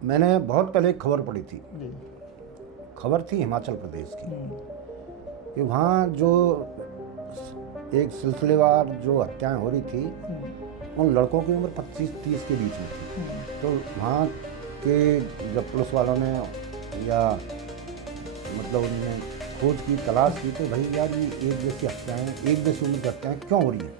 मैंने बहुत पहले एक खबर पढ़ी थी। जी। खबर थी हिमाचल प्रदेश की कि वहाँ जो एक सिलसिलेवार जो हत्याएं हो रही थी, उन लड़कों की उम्र 25-30 के बीच में थी। तो वहाँ के जब पुलिस वालों ने या मतलब उन्होंने खोज की, तलाश की, तो भाई यार ये एक जैसी हत्याएं, एक जैसी उम्र की हत्याएं क्यों हो रही हैं?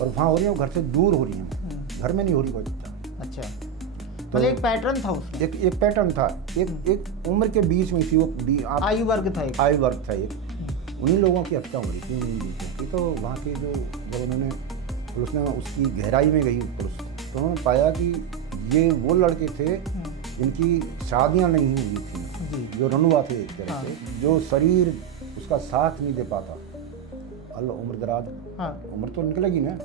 और वहाँ हो रही हैं, घर से दूर हो रही हैं, घर में नहीं हो रही कोई हत्या। अच्छा, तो मतलब एक पैटर्न था उसमें, एक पैटर्न था, एक उम्र के बीच में थी वो, आयु वर्ग था एक। आयु वर्ग था एक, उन्हीं लोगों की हत्या हो रही थी, उन्हीं लोगों की। तो वहाँ के जो जब उन्होंने पुलिस ने उसकी गहराई में गई पुलिस, तो उन्होंने पाया कि ये वो लड़के थे जिनकी शादियाँ नहीं हुई थी, जो रनुआ थे एक तरह से, जो शरीर उसका साथ नहीं दे पाता। अल्लाह उम्र दराज, उम्र तो निकलेगी ना,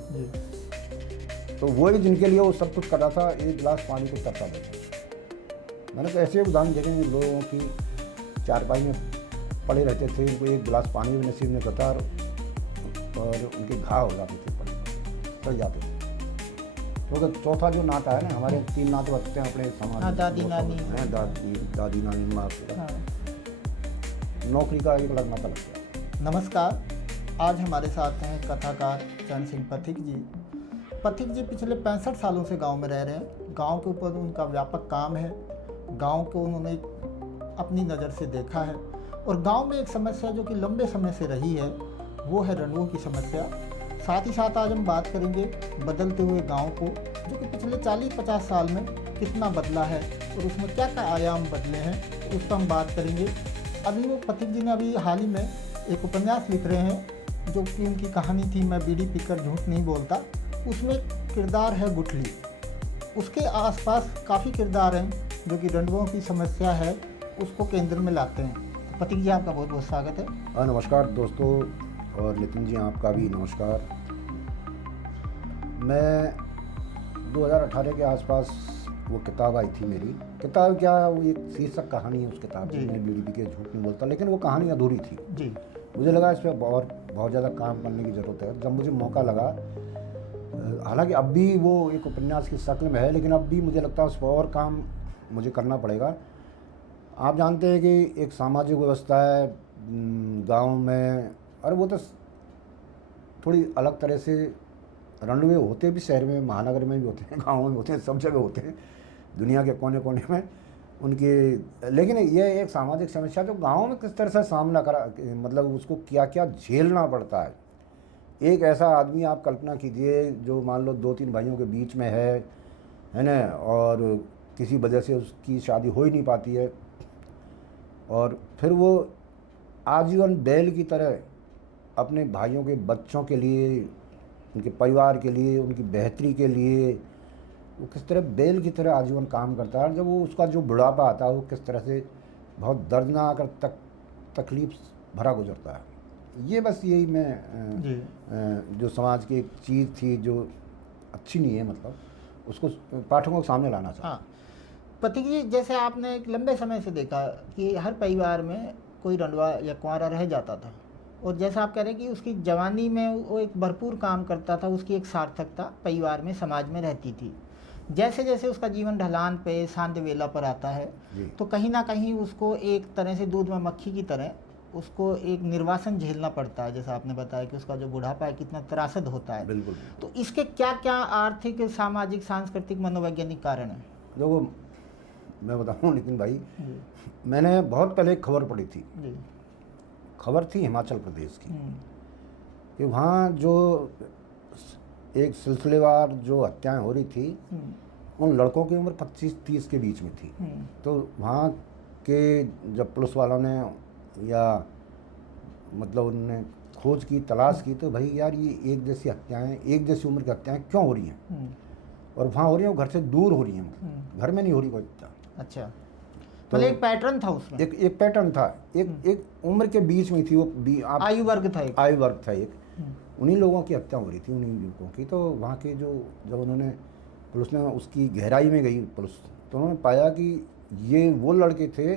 तो वही जिनके लिए वो सब कुछ कर रहा था, एक गिलास पानी को तरसा देता। मैंने तो ऐसे उदाहरण देखे हैं लोगों की, चारपाई में पड़े रहते थे, उनको एक गिलास पानी भी नसीब नहीं करता और उनके घाव हो जाते थे, सड़ जाते थे। क्योंकि चौथा जो नाता है ना, हमारे 3 नाते बचते हैं अपने समाज में, दादी नानी हैं, दादी नानी माँ से नौकरी का एक अलग नाता लग गया। नमस्कार, आज हमारे साथ हैं कथाकार चरण सिंह पथिक जी। पथिक जी पिछले 65 सालों से गांव में रह रहे हैं। गांव के ऊपर उनका व्यापक काम है। गांव को उन्होंने अपनी नज़र से देखा है और गांव में एक समस्या जो कि लंबे समय से रही है, वो है रंडुओं की समस्या। साथ ही साथ आज हम बात करेंगे बदलते हुए गांव को, जो कि पिछले 40-50 साल में कितना बदला है और उसमें क्या क्या आयाम बदले हैं, उस पर हम बात करेंगे। अभी वो पथिक जी ने अभी हाल ही में एक उपन्यास लिख रहे हैं, जो कि उनकी कहानी थी मैं बीड़ी पीकर झूठ नहीं बोलता। उसमें किरदार है गुठली, उसके आसपास काफ़ी किरदार हैं जो कि रंडुओं की समस्या है उसको केंद्र में लाते हैं। पथिक जी, आपका बहुत बहुत स्वागत है। नमस्कार दोस्तों, और नितिन जी आपका भी नमस्कार। मैं 2018 के आसपास वो किताब आई थी मेरी। किताब क्या, वो एक शीर्षक कहानी है उस किताब की, मैं बीड़ी पी के झूठ नहीं बोलता, लेकिन वो कहानी अधूरी थी जी। मुझे लगा इस पर बहुत ज़्यादा काम करने की ज़रूरत है। जब मुझे मौका लगा, हालांकि अब भी वो एक उपन्यास की शक्ल में है, लेकिन अब भी मुझे लगता है उस पर और काम मुझे करना पड़ेगा। आप जानते हैं कि एक सामाजिक व्यवस्था है गांव में, और वो तो थोड़ी अलग तरह से, रंडुए होते भी शहर में, महानगर में भी होते हैं, गाँव में होते हैं, सब जगह होते हैं, दुनिया के कोने कोने में उनके। लेकिन ये एक सामाजिक समस्या जो गाँव में किस तरह से सामना करा, मतलब उसको क्या क्या झेलना पड़ता है। एक ऐसा आदमी आप कल्पना कीजिए जो मान लो 2-3 भाइयों के बीच में है ना, और किसी वजह से उसकी शादी हो ही नहीं पाती है, और फिर वो आजीवन बैल की तरह अपने भाइयों के बच्चों के लिए, उनके परिवार के लिए, उनकी बेहतरी के लिए वो किस तरह बैल की तरह आजीवन काम करता है। जब वो उसका जो बुढ़ापा आता है, वो किस तरह से बहुत दर्दनाक और तकलीफ भरा गुजरता है। ये बस यही मैं जो समाज की एक चीज़ थी जो अच्छी नहीं है, मतलब उसको पाठकों के सामने लाना चाहता। हाँ पथिक जी, जैसे आपने एक लंबे समय से देखा कि हर परिवार में कोई रंडवा या कुंवारा रह जाता था, और जैसा आप कह रहे हैं कि उसकी जवानी में वो एक भरपूर काम करता था, उसकी एक सार्थकता परिवार में, समाज में रहती थी। जैसे जैसे उसका जीवन ढलान पे, शांत वेला पर आता है, तो कहीं ना कहीं उसको एक तरह से दूध में मक्खी की तरह उसको एक निर्वासन झेलना पड़ता है। जैसा आपने बताया कि उसका जो बुढ़ापा है कितना त्रासद होता है। बिल्कुल। तो इसके क्या क्या आर्थिक, सामाजिक, सांस्कृतिक, मनोवैज्ञानिक कारण हैं? देखो मैं बताऊँ नितिन भाई, मैंने बहुत पहले एक खबर पढ़ी थी। खबर थी हिमाचल प्रदेश की कि वहाँ जो एक सिलसिलेवार जो हत्याएं हो रही थी, उन लड़कों की उम्र 25-30 के बीच में थी। तो वहाँ के जब पुलिस वालों ने या मतलब उन्होंने खोज की, तलाश की, तो भाई यार ये एक जैसी हत्याएं, एक जैसी उम्र की हत्याएं क्यों हो रही हैं? और वहाँ हो रही हैं, वो घर से दूर हो रही हैं, घर में नहीं हो रही कोई हत्या। अच्छा, तो मतलब एक पैटर्न था उसमें, एक पैटर्न था, एक उम्र के बीच में थी वो, आयु वर्ग था एक, आयु वर्ग था एक, उन्हीं लोगों की हत्या हो रही थी, उन्हीं युवकों की। तो वहाँ के जो जब उन्होंने पुलिस ने उसकी गहराई में गई पुलिस, तो उन्होंने पाया कि ये वो लड़के थे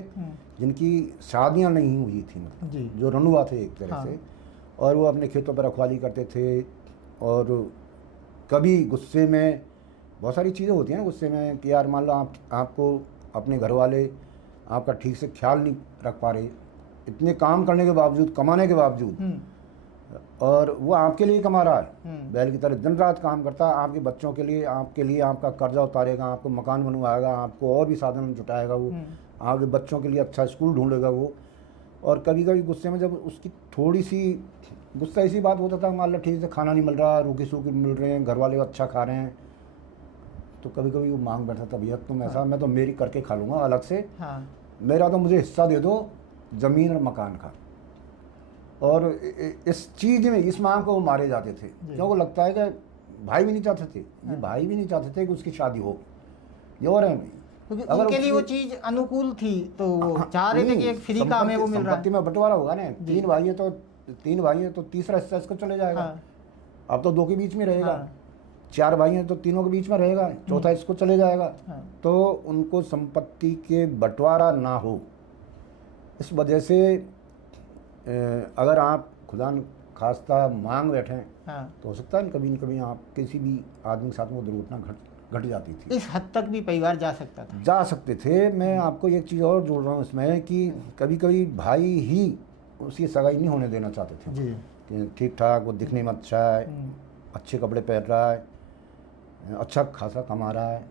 जिनकी शादियाँ नहीं हुई थी, मतलब जो रनुआ थे एक तरह से, और वो अपने खेतों पर रखवाली करते थे, और कभी गुस्से में बहुत सारी चीज़ें होती हैं ना गुस्से में कि यार मान लो आपको अपने घर वाले आपका ठीक से ख्याल नहीं रख पा रहे, इतने काम करने के बावजूद, कमाने के बावजूद, और वो आपके लिए कमा रहा है, बैल की तरह दिन रात काम करता है आपके बच्चों के लिए, आपका कर्जा उतारेगा, आपको मकान बनवाएगा, आपको और भी साधन जुटाएगा, वो आपके बच्चों के लिए अच्छा स्कूल ढूंढेगा वो। और कभी कभी गुस्से में जब उसकी थोड़ी सी गुस्सा ऐसी बात होता था, मान लो ठीक से खाना नहीं मिल रहा, रूखी सूखी मिल रहे हैं, घर वाले अच्छा खा रहे हैं, तो कभी कभी वो मांग बैठा था, भैया तुम ऐसा, मैं तो मेरी करके खा लूँगा अलग से, मेरा तो मुझे हिस्सा दे दो ज़मीन और मकान का। और इस चीज़ में, इस मांग को वो मारे जाते थे, क्योंकि लगता है कि भाई भी नहीं चाहते थे, ये भाई भी नहीं चाहते थे कि उसकी शादी हो, ये और है क्योंकि उनके लिए वो चीज़ अनुकूल थी, तो वो चाह रहे थे कि एक फ्री काम है वो मिल रहा है। संपत्ति में बंटवारा होगा ना, तीन भाई है तो तीसरा हिस्सा इसको चले जाएगा। अब तो दो के बीच में रहेगा, चार भाई हैं तो तीनों के बीच में रहेगा, चौथा इसको चले जाएगा। तो उनको संपत्ति के बंटवारा ना हो, इस वजह से अगर आप खुदा न खास्ता मांग बैठे तो हो सकता है कभी न कभी आप किसी भी आदमी के साथ वो दुर्घटना घट जाती थी। इस हद तक भी परिवार जा सकते थे। मैं आपको एक चीज़ और जोड़ रहा हूँ इसमें कि कभी कभी भाई ही उसकी सगाई नहीं होने देना चाहते थे जी। कि ठीक ठाक, वो दिखने में अच्छा है, अच्छे कपड़े पहन रहा है, अच्छा खासा कमा रहा है,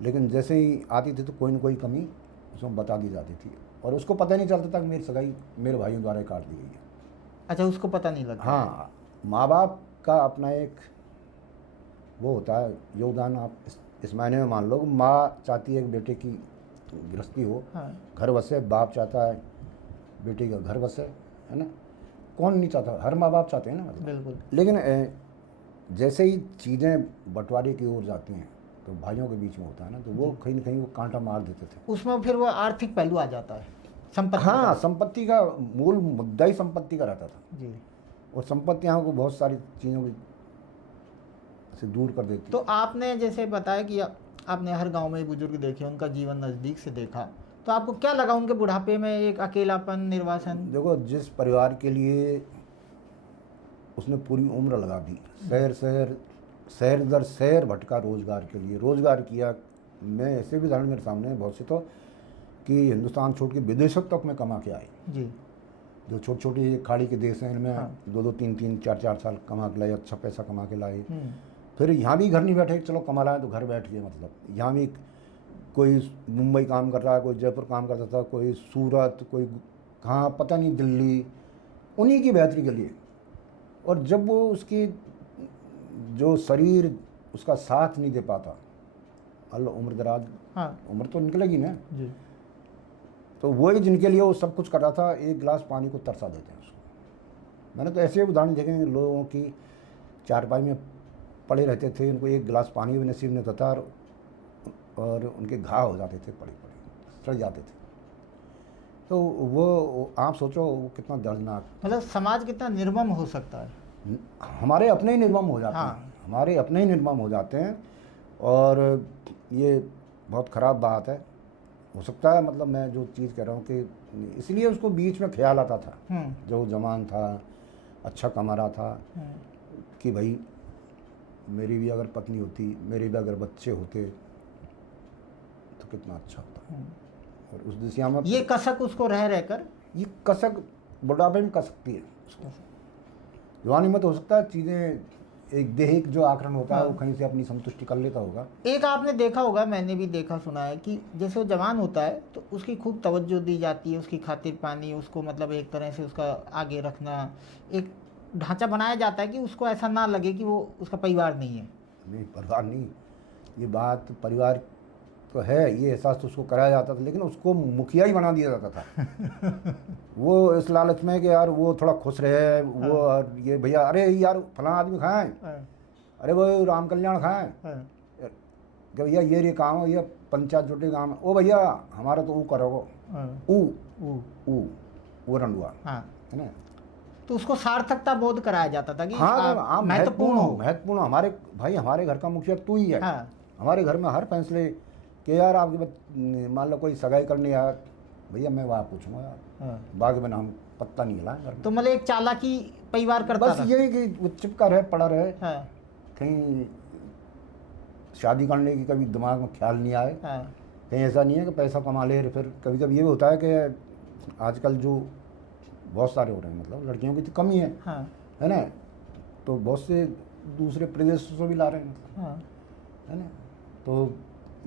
लेकिन जैसे ही आती थी तो कोई न कोई कमी उसमें बता दी जाती थी, और उसको पता नहीं चलता था कि मेरी सगाई मेरे भाइयों द्वारा काट दी गई है। अच्छा, उसको पता नहीं लगता। हाँ, माँ बाप का अपना एक वो होता है योगदान। आप इस मायने में मान लो, माँ चाहती है कि बेटे की गृहस्थी हो, घर बसे, बाप चाहता है बेटे का घर बसे, है ना, कौन नहीं चाहता, हर माँ बाप चाहते हैं ना, मतलब। बिल्कुल। लेकिन जैसे ही चीज़ें बंटवारे की ओर जाती हैं तो भाइयों के बीच में होता है ना, तो वो कहीं ना कहीं वो कांटा मार देते थे। उसमें फिर वो आर्थिक पहलू आ जाता है, संपत्ति। हाँ, संपत्ति का मूल मुद्दा ही संपत्ति का रहता था जी। और संपत्तियाँ को बहुत सारी चीज़ों से दूर कर देती। तो आपने जैसे बताया कि आपने हर गांव में बुजुर्ग देखे, उनका जीवन नज़दीक से देखा, तो आपको क्या लगा उनके बुढ़ापे में एक अकेलापन, निर्वासन? देखो, जिस परिवार के लिए उसने पूरी उम्र लगा दी, शहर दर शहर भटका रोज़गार के लिए, रोज़गार किया। मैं ऐसे भी उदाहरण मेरे सामने है बहुत से, तो कि हिंदुस्तान छोड़ के विदेशों तक में कमा के आए जी। जो छोटे छोटे खाड़ी के देश हैं, इनमें 2-2, 3-3, 4-4 साल कमा के लाए, अच्छा पैसा कमा के लाए। फिर यहाँ भी घर नहीं बैठे, चलो कमा लाए तो घर बैठ गए, मतलब यहाँ भी कोई मुंबई काम कर रहा है, कोई जयपुर काम करता था, कोई सूरत, कोई कहाँ पता नहीं, दिल्ली, उन्हीं की बेहतरी के लिए। और जब वो उसकी जो शरीर उसका साथ नहीं दे पाता, अल्लाह उम्र दराज, उम्र तो निकलेगी ना जी, तो वही जिनके लिए वो सब कुछ कर रहा था, एक गिलास पानी को तरसा देते हैं उसको। मैंने तो ऐसे उदाहरण देखे हैं लोगों की, चारपाई में पड़े रहते थे, उनको एक गिलास पानी भी नसीब नहीं होता था, और उनके घाव हो जाते थे, पड़े सड़ जाते थे। तो वो आप सोचो वो कितना दर्दनाक, मतलब समाज कितना निर्मम हो सकता है। हमारे अपने ही निर्मम हो जाते हैं, हमारे अपने ही निर्मम हो जाते हैं, और ये बहुत ख़राब बात है। हो सकता है, मतलब मैं जो चीज़ कह रहा हूँ कि इसलिए उसको बीच में ख्याल आता था, जो जवान था, अच्छा कमा रहा था, कि भाई मेरी भी अगर पत्नी होती, मेरे भी अगर बच्चे होते तो कितना अच्छा होता। और उस दिशा में ये कसक उसको रहकर, ये कसक बुढ़ापे में कसकती है उसको। जवानी में तो हो सकता है चीज़ें, एक देहिक जो आकरण होता है वो कहीं से अपनी संतुष्टि कर लेता होगा। एक आपने देखा होगा, मैंने भी देखा सुना है कि जैसे वो जवान होता है तो उसकी खूब तवज्जो दी जाती है, उसकी खातिर पानी, उसको मतलब एक तरह से उसका आगे रखना, एक ढांचा बनाया जाता है कि उसको ऐसा ना लगे कि वो उसका परिवार नहीं है। नहीं, परिवार नहीं, ये बात परिवार तो है, ये एहसास तो उसको कराया जाता था, लेकिन उसको मुखिया ही बना दिया जाता था। वो इस लालच में कि यार वो थोड़ा खुश रहे, वो ये भैया, अरे यार फलां आदमी खाएं, अरे वो राम कल्याण खाएं, कि भैया ये काम है, ये पंचायत जोटे काम है, ओ भैया हमारा तो वो करोगो, वो रंडुआ, है ना। तो उसको सार्थकता बोध कराया जाता था कि हाँ, महत्वपूर्ण हमारे भाई, हमारे घर का मुखिया तू ही है। हमारे घर में हर फैसले कि यार आपके मान लो कोई सगाई करने आया, भैया मैं वहाँ पूछूंगा यार, बाग में हम पत्ता नहीं हिलाएं घर में। तो मतलब एक चालाकी परिवार करता बस यही कि वो चिपका रहे, पड़ा रहे, कहीं शादी करने की कभी दिमाग में ख्याल नहीं आए। हाँ कहीं ऐसा नहीं है कि पैसा कमा ले, फिर कभी कभी ये भी होता है कि आजकल जो बहुत सारे हो रहे हैं, मतलब लड़कियों की तो कमी हाँ है ना, तो बहुत से दूसरे प्रदेशों से भी ला रहे हैं, मतलब हाँ है ना। तो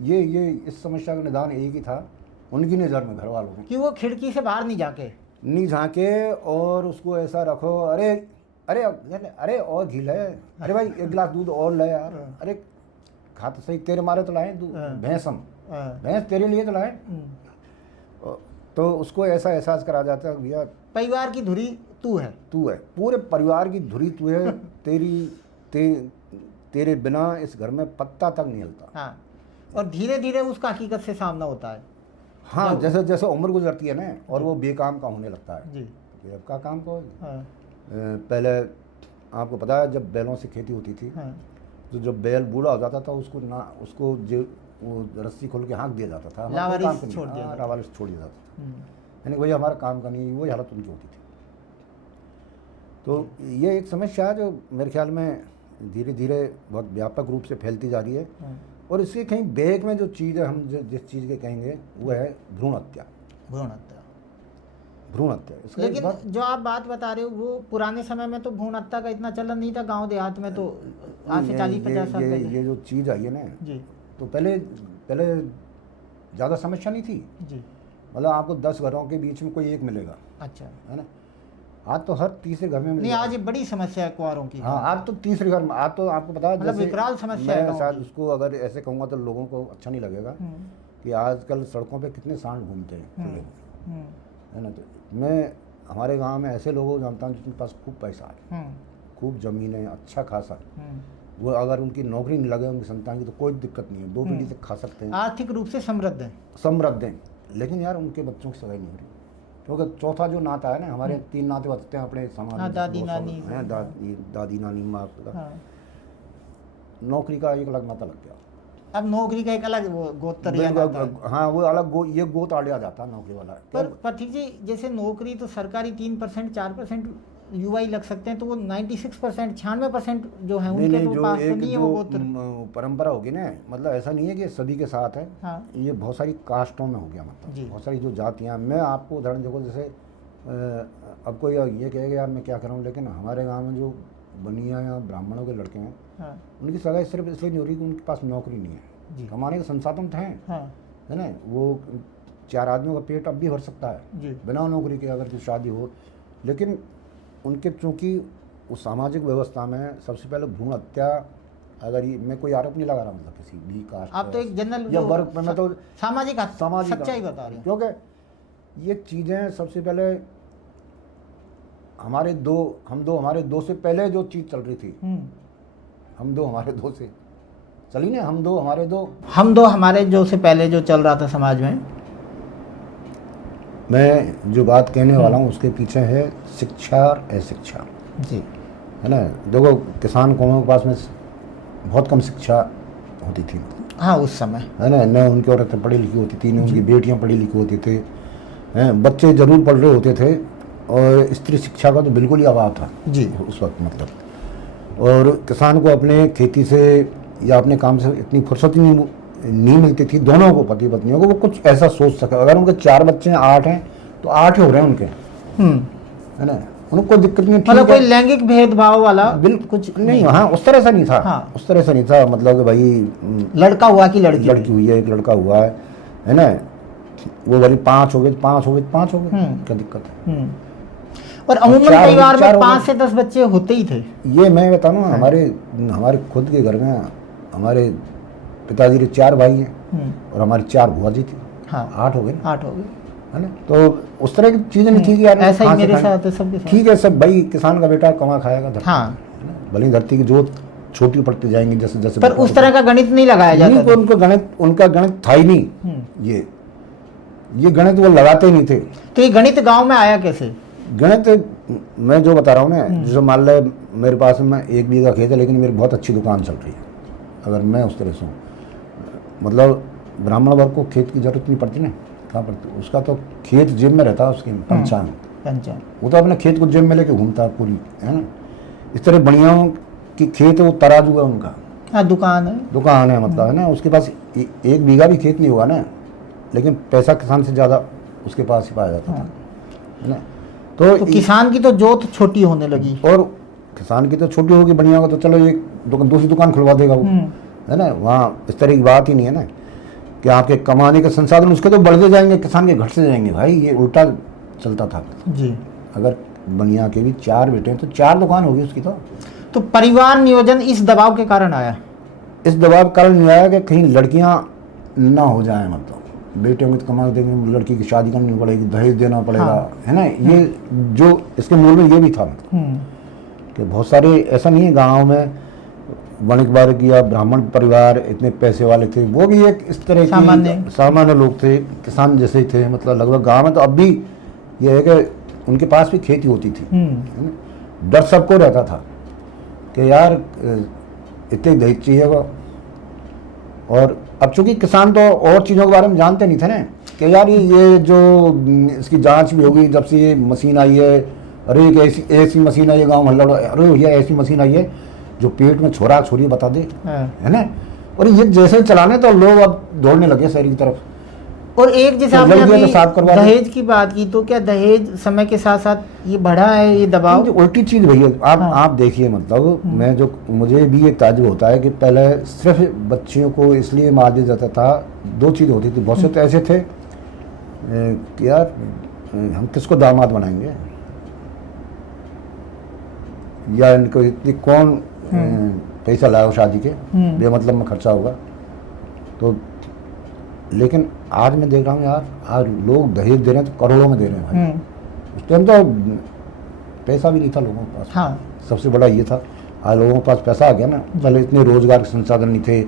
ये इस समस्या का निदान एक ही था, उनकी नज़र में, घर वालों में, कि वो खिड़की से बाहर नहीं जाके नहीं झांके और उसको ऐसा रखो, अरे अरे अरे और घी ले, अरे भाई एक गिलास दूध और ले यार, अरे खा तो सही, तेरे मारे तो लाए दूध, भैंस हम, भैंस तेरे लिए तो लाए। तो उसको ऐसा एहसास करा जाता है भैया परिवार की धुरी तू है। तू है, पूरे परिवार की धुरी तू है, तेरे बिना इस घर में पत्ता तक नहीं हिलता। हाँ, और धीरे धीरे उसका हकीकत से सामना होता है। हाँ, जैसे जैसे उम्र गुजरती है ना और वो बेकाम का होने लगता है। जी, अब का काम को हाँ पहले आपको पता है जब बैलों से खेती होती थी, हाँ तो जब बैल बूढ़ा हो जाता था उसको जो वो रस्सी खोल के हाँक दिया जाता था, लावारिस छोड़ दिया जाता। लावारिस छोड़ दिया जाता था, यानी वही हमारा काम का नहीं, वही हालत उनकी होती थी। तो ये एक समस्या है जो मेरे ख्याल में धीरे धीरे बहुत व्यापक रूप से फैलती जा रही है। और इसके कहीं बैक में जो चीज़ है, हम जिस चीज़ के कहेंगे वो है भ्रूण हत्या। भ्रूण हत्या, भ्रूण हत्या इसका लेकिन जो आप बात बता रहे हो वो पुराने समय में तो भ्रूण हत्या का इतना चलन नहीं था गांव देहात में, तो आज से 40-50 साल पहले ये जो चीज़ आई है ना जी, तो पहले ज़्यादा समस्या नहीं थी, जी, मतलब आपको 10 घरों के बीच में कोई एक मिलेगा, अच्छा, है ना। आज तो हर तीसरे घर में नहीं मिलेगा। आज ये बड़ी समस्या है कुंवारों की। हाँ, आज तो तीसरे घर में, आज तो आपको पता है मतलब जैसे विकराल समस्या है मैं गाँव शायद की। उसको अगर ऐसे कहूँगा तो लोगों को अच्छा नहीं लगेगा कि आजकल सड़कों पे कितने सांड घूमते हैं खुले, है ना। तो मैं हमारे गांव में ऐसे लोगों को जानता हूँ जिनके पास खूब पैसा है, खूब ज़मीन है, अच्छा खासा, वो अगर उनकी नौकरी नहीं लगे उनकी संतान की तो कोई दिक्कत नहीं है, 2 पीढ़ी तक खा सकते हैं, आर्थिक रूप से समृद्ध है, समृद्ध हैं। लेकिन यार उनके बच्चों की सगाई नहीं हो रही, क्योंकि चौथा जो नाता है ना, हमारे 3 नाते बचते हैं अपने समाज हाँ, में, दादी 200 नानी, हैं, दादी नानी माँ का। हाँ। नौकरी का एक अलग नाता लग गया, अब नौकरी का एक अलग वो गोत्तरिया नाता है। हाँ वो अलग ये गोत आ लिया जाता है नौकरी वाला। पर ठीक जी, जैसे नौकरी तो सरकारी 3% 4% युवा ही लग सकते हैं, तो वो 96% 96% जो है उनके तो जो पास तो एक नहीं है जो वो गोत्र। परंपरा होगी ना, मतलब ऐसा नहीं है कि सभी के साथ है, हाँ ये बहुत सारी कास्टों में हो गया, मतलब जी। बहुत सारी जो जातियाँ। मैं आपको उदाहरण देखो, जैसे अब कोई ये कहेगा यार मैं क्या कर रहा हूँ, लेकिन हमारे गांव में जो बनिया या ब्राह्मणों के लड़के हैं, हाँ उनकी सगाई सिर्फ इसलिए नहीं हो रही कि उनके पास नौकरी नहीं जी। है, कमाने के संसाधन तो हैं, हाँ है ना। वो 4 आदमियों का पेट अब भी भर सकता है जी, बिना नौकरी के अगर कोई शादी हो, लेकिन उनके चूँकि उस सामाजिक व्यवस्था में सबसे पहले भ्रूण हत्या, अगर ये मैं कोई आरोप नहीं लगा रहा, मतलब किसी भी कास्ट आप तो एक जनरल या वर्ग में, मैं तो सामाजिक सामाजिक सच्चाई बता रहे हैं। क्योंकि ये चीज़ें सबसे पहले हमारे दो से पहले जो चीज़ चल रही थी, हम दो हमारे दो से चली ना, हम दो हमारे दो से पहले जो चल रहा था समाज में, मैं जो बात कहने वाला हूँ उसके पीछे है शिक्षा और अशिक्षा जी, है ना। देखो किसान कौमों के पास में बहुत कम शिक्षा होती थी, हाँ उस समय, है ना। न उनकी औरतें पढ़ी लिखी होती थी, न उनकी बेटियां पढ़ी लिखी होती थी, हैं, बच्चे जरूर पढ़ रहे होते थे, और स्त्री शिक्षा का तो बिल्कुल ही अभाव था जी उस वक्त, मतलब। और किसान को अपने खेती से या अपने काम से इतनी फुर्सत ही नहीं मिलती थी, दोनों को, पति पत्नियों को, वो कुछ ऐसा सोच सके। अगर उनके 4 बच्चे हैं, 8 हैं, तो 8 ही हो रहे हैं उनके, है ना। उनको कोई दिक्कत नहीं, मतलब कोई लैंगिक भेदभाव वाला बिल्कुल कुछ नहीं, हाँ उस तरह से नहीं था, हाँ। उस तरह से नहीं था, मतलब कि भाई लड़का हुआ कि लड़की हुई है, एक लड़का हुआ है ना, वो वाली 5 हो गए, 5 हो गए, 5 हो गए, क्या दिक्कत है। और अमूमन परिवार में 5 से 10 बच्चे होते ही थे। ये मैं बताऊँ, हमारे खुद के घर में हमारे पिताजी के 4 भाई हैं और हमारी 4 बुआ जी थी, हाँ 8 हो गए, 8 हो गए, है ना। तो उस तरह की चीज़ें नहीं थी कि यार ऐसा ही कहाँ से मेरे खाएं। साथ है, सबके साथ। ठीक है, सब भाई किसान का बेटा कमा खाएगा धरती, हाँ, है ना? भले ही धरती की जोत छोटी पड़ती जाएंगी जैसे जैसे, पर उस तरह का गणित नहीं लगाया जाता था। उनका गणित था ही नहीं, ये गणित वो लगाते ही नहीं थे। तो ये गणित गांव में आया कैसे? गणित मैं जो बता रहा हूँ ना, जैसे मान ले मेरे पास में 1 बीघा खेत है, लेकिन मेरी बहुत अच्छी दुकान चल रही है, अगर मैं उस तरह से हूँ, मतलब ब्राह्मण वर्ग को खेत की जरूरत नहीं पड़ती ना, कहाँ पड़ती, उसका तो खेत जेब में रहता है, उसकी पंचांग, वो तो अपने खेत को जेब में लेके घूमता है पूरी, है ना। इस तरह बढ़ियाओं की खेत वो तराजू है उनका, हाँ, दुकान है। दुकान है मतलब, है ना, उसके पास 1 बीघा भी खेत नहीं हुआ ना, लेकिन पैसा किसान से ज़्यादा उसके पास ही पाया जाता था, है ना। तो किसान की तो जोत छोटी होने लगी। और किसान की तो छोटी होगी, बढ़िया होगा तो चलो एक दूसरी दुकान खुलवा देगा वो, है ना। वहाँ इस तरह की बात ही नहीं है ना कि आपके कमाने के संसाधन उसके तो बढ़ते जाएंगे, किसान के घटते जाएंगे। भाई ये उल्टा चलता था जी। अगर बनिया के भी 4 बेटे हैं तो 4 दुकान होगी उसकी। तो परिवार नियोजन इस दबाव के कारण आया। इस दबाव के कारण नहीं आया कि कहीं लड़कियां ना हो जाएं, मतलब बेटे होंगे तो कमा देंगे, लड़की की शादी करनी पड़ेगी, दहेज देना पड़ेगा, हाँ। है ना। ये जो इसके मूल में ये भी था मतलब कि बहुत सारे ऐसा नहीं है गाँव में वणिक वर्ग या ब्राह्मण परिवार इतने पैसे वाले थे, वो भी एक इस तरह के सामान्य लोग थे, किसान जैसे ही थे मतलब लगभग गाँव में। तो अब भी ये है कि उनके पास भी खेती होती थी, डर सबको रहता था कि यार इतने दहेज चाहिए वो। और अब चूंकि किसान तो और चीज़ों के बारे में जानते नहीं थे ना कि यार ये जो इसकी जांच भी होगी जब से ये मशीन आई है, अरे एक ऐसी मशीन आई है गाँव मोहल्ला, अरे ये ऐसी मशीन आई है जो पेट में छोरा छोरी बता दे, है ना। और ये जैसे ही चलाने तो लोग अब दौड़ने लगे शहर की तरफ। और एक जैसे आपने तो अभी दहेज की बात की, तो क्या दहेज समय के साथ साथ ये बढ़ा है, ये दबाव? उल्टी चीज भैया आप देखिए मतलब मैं जो मुझे भी ये ताज्जुब होता है कि पहले सिर्फ बच्चियों को इसलिए मार दिया जाता था, 2 चीज़ होती थी। बहुत से तो ऐसे थे कि यार हम किसको दामाद बनाएंगे, या इनको इतनी कौन पैसा लाया शादी के, बेमतलब में खर्चा होगा। तो लेकिन आज मैं देख रहा हूँ यार, आज लोग दहेज दे रहे हैं तो करोड़ों में दे रहे हैं भाई। उस टाइम तो पैसा भी नहीं था लोगों के पास। हाँ। सबसे बड़ा ये था, आज लोगों के पास पैसा आ गया ना, पहले इतने रोजगार के संसाधन नहीं थे,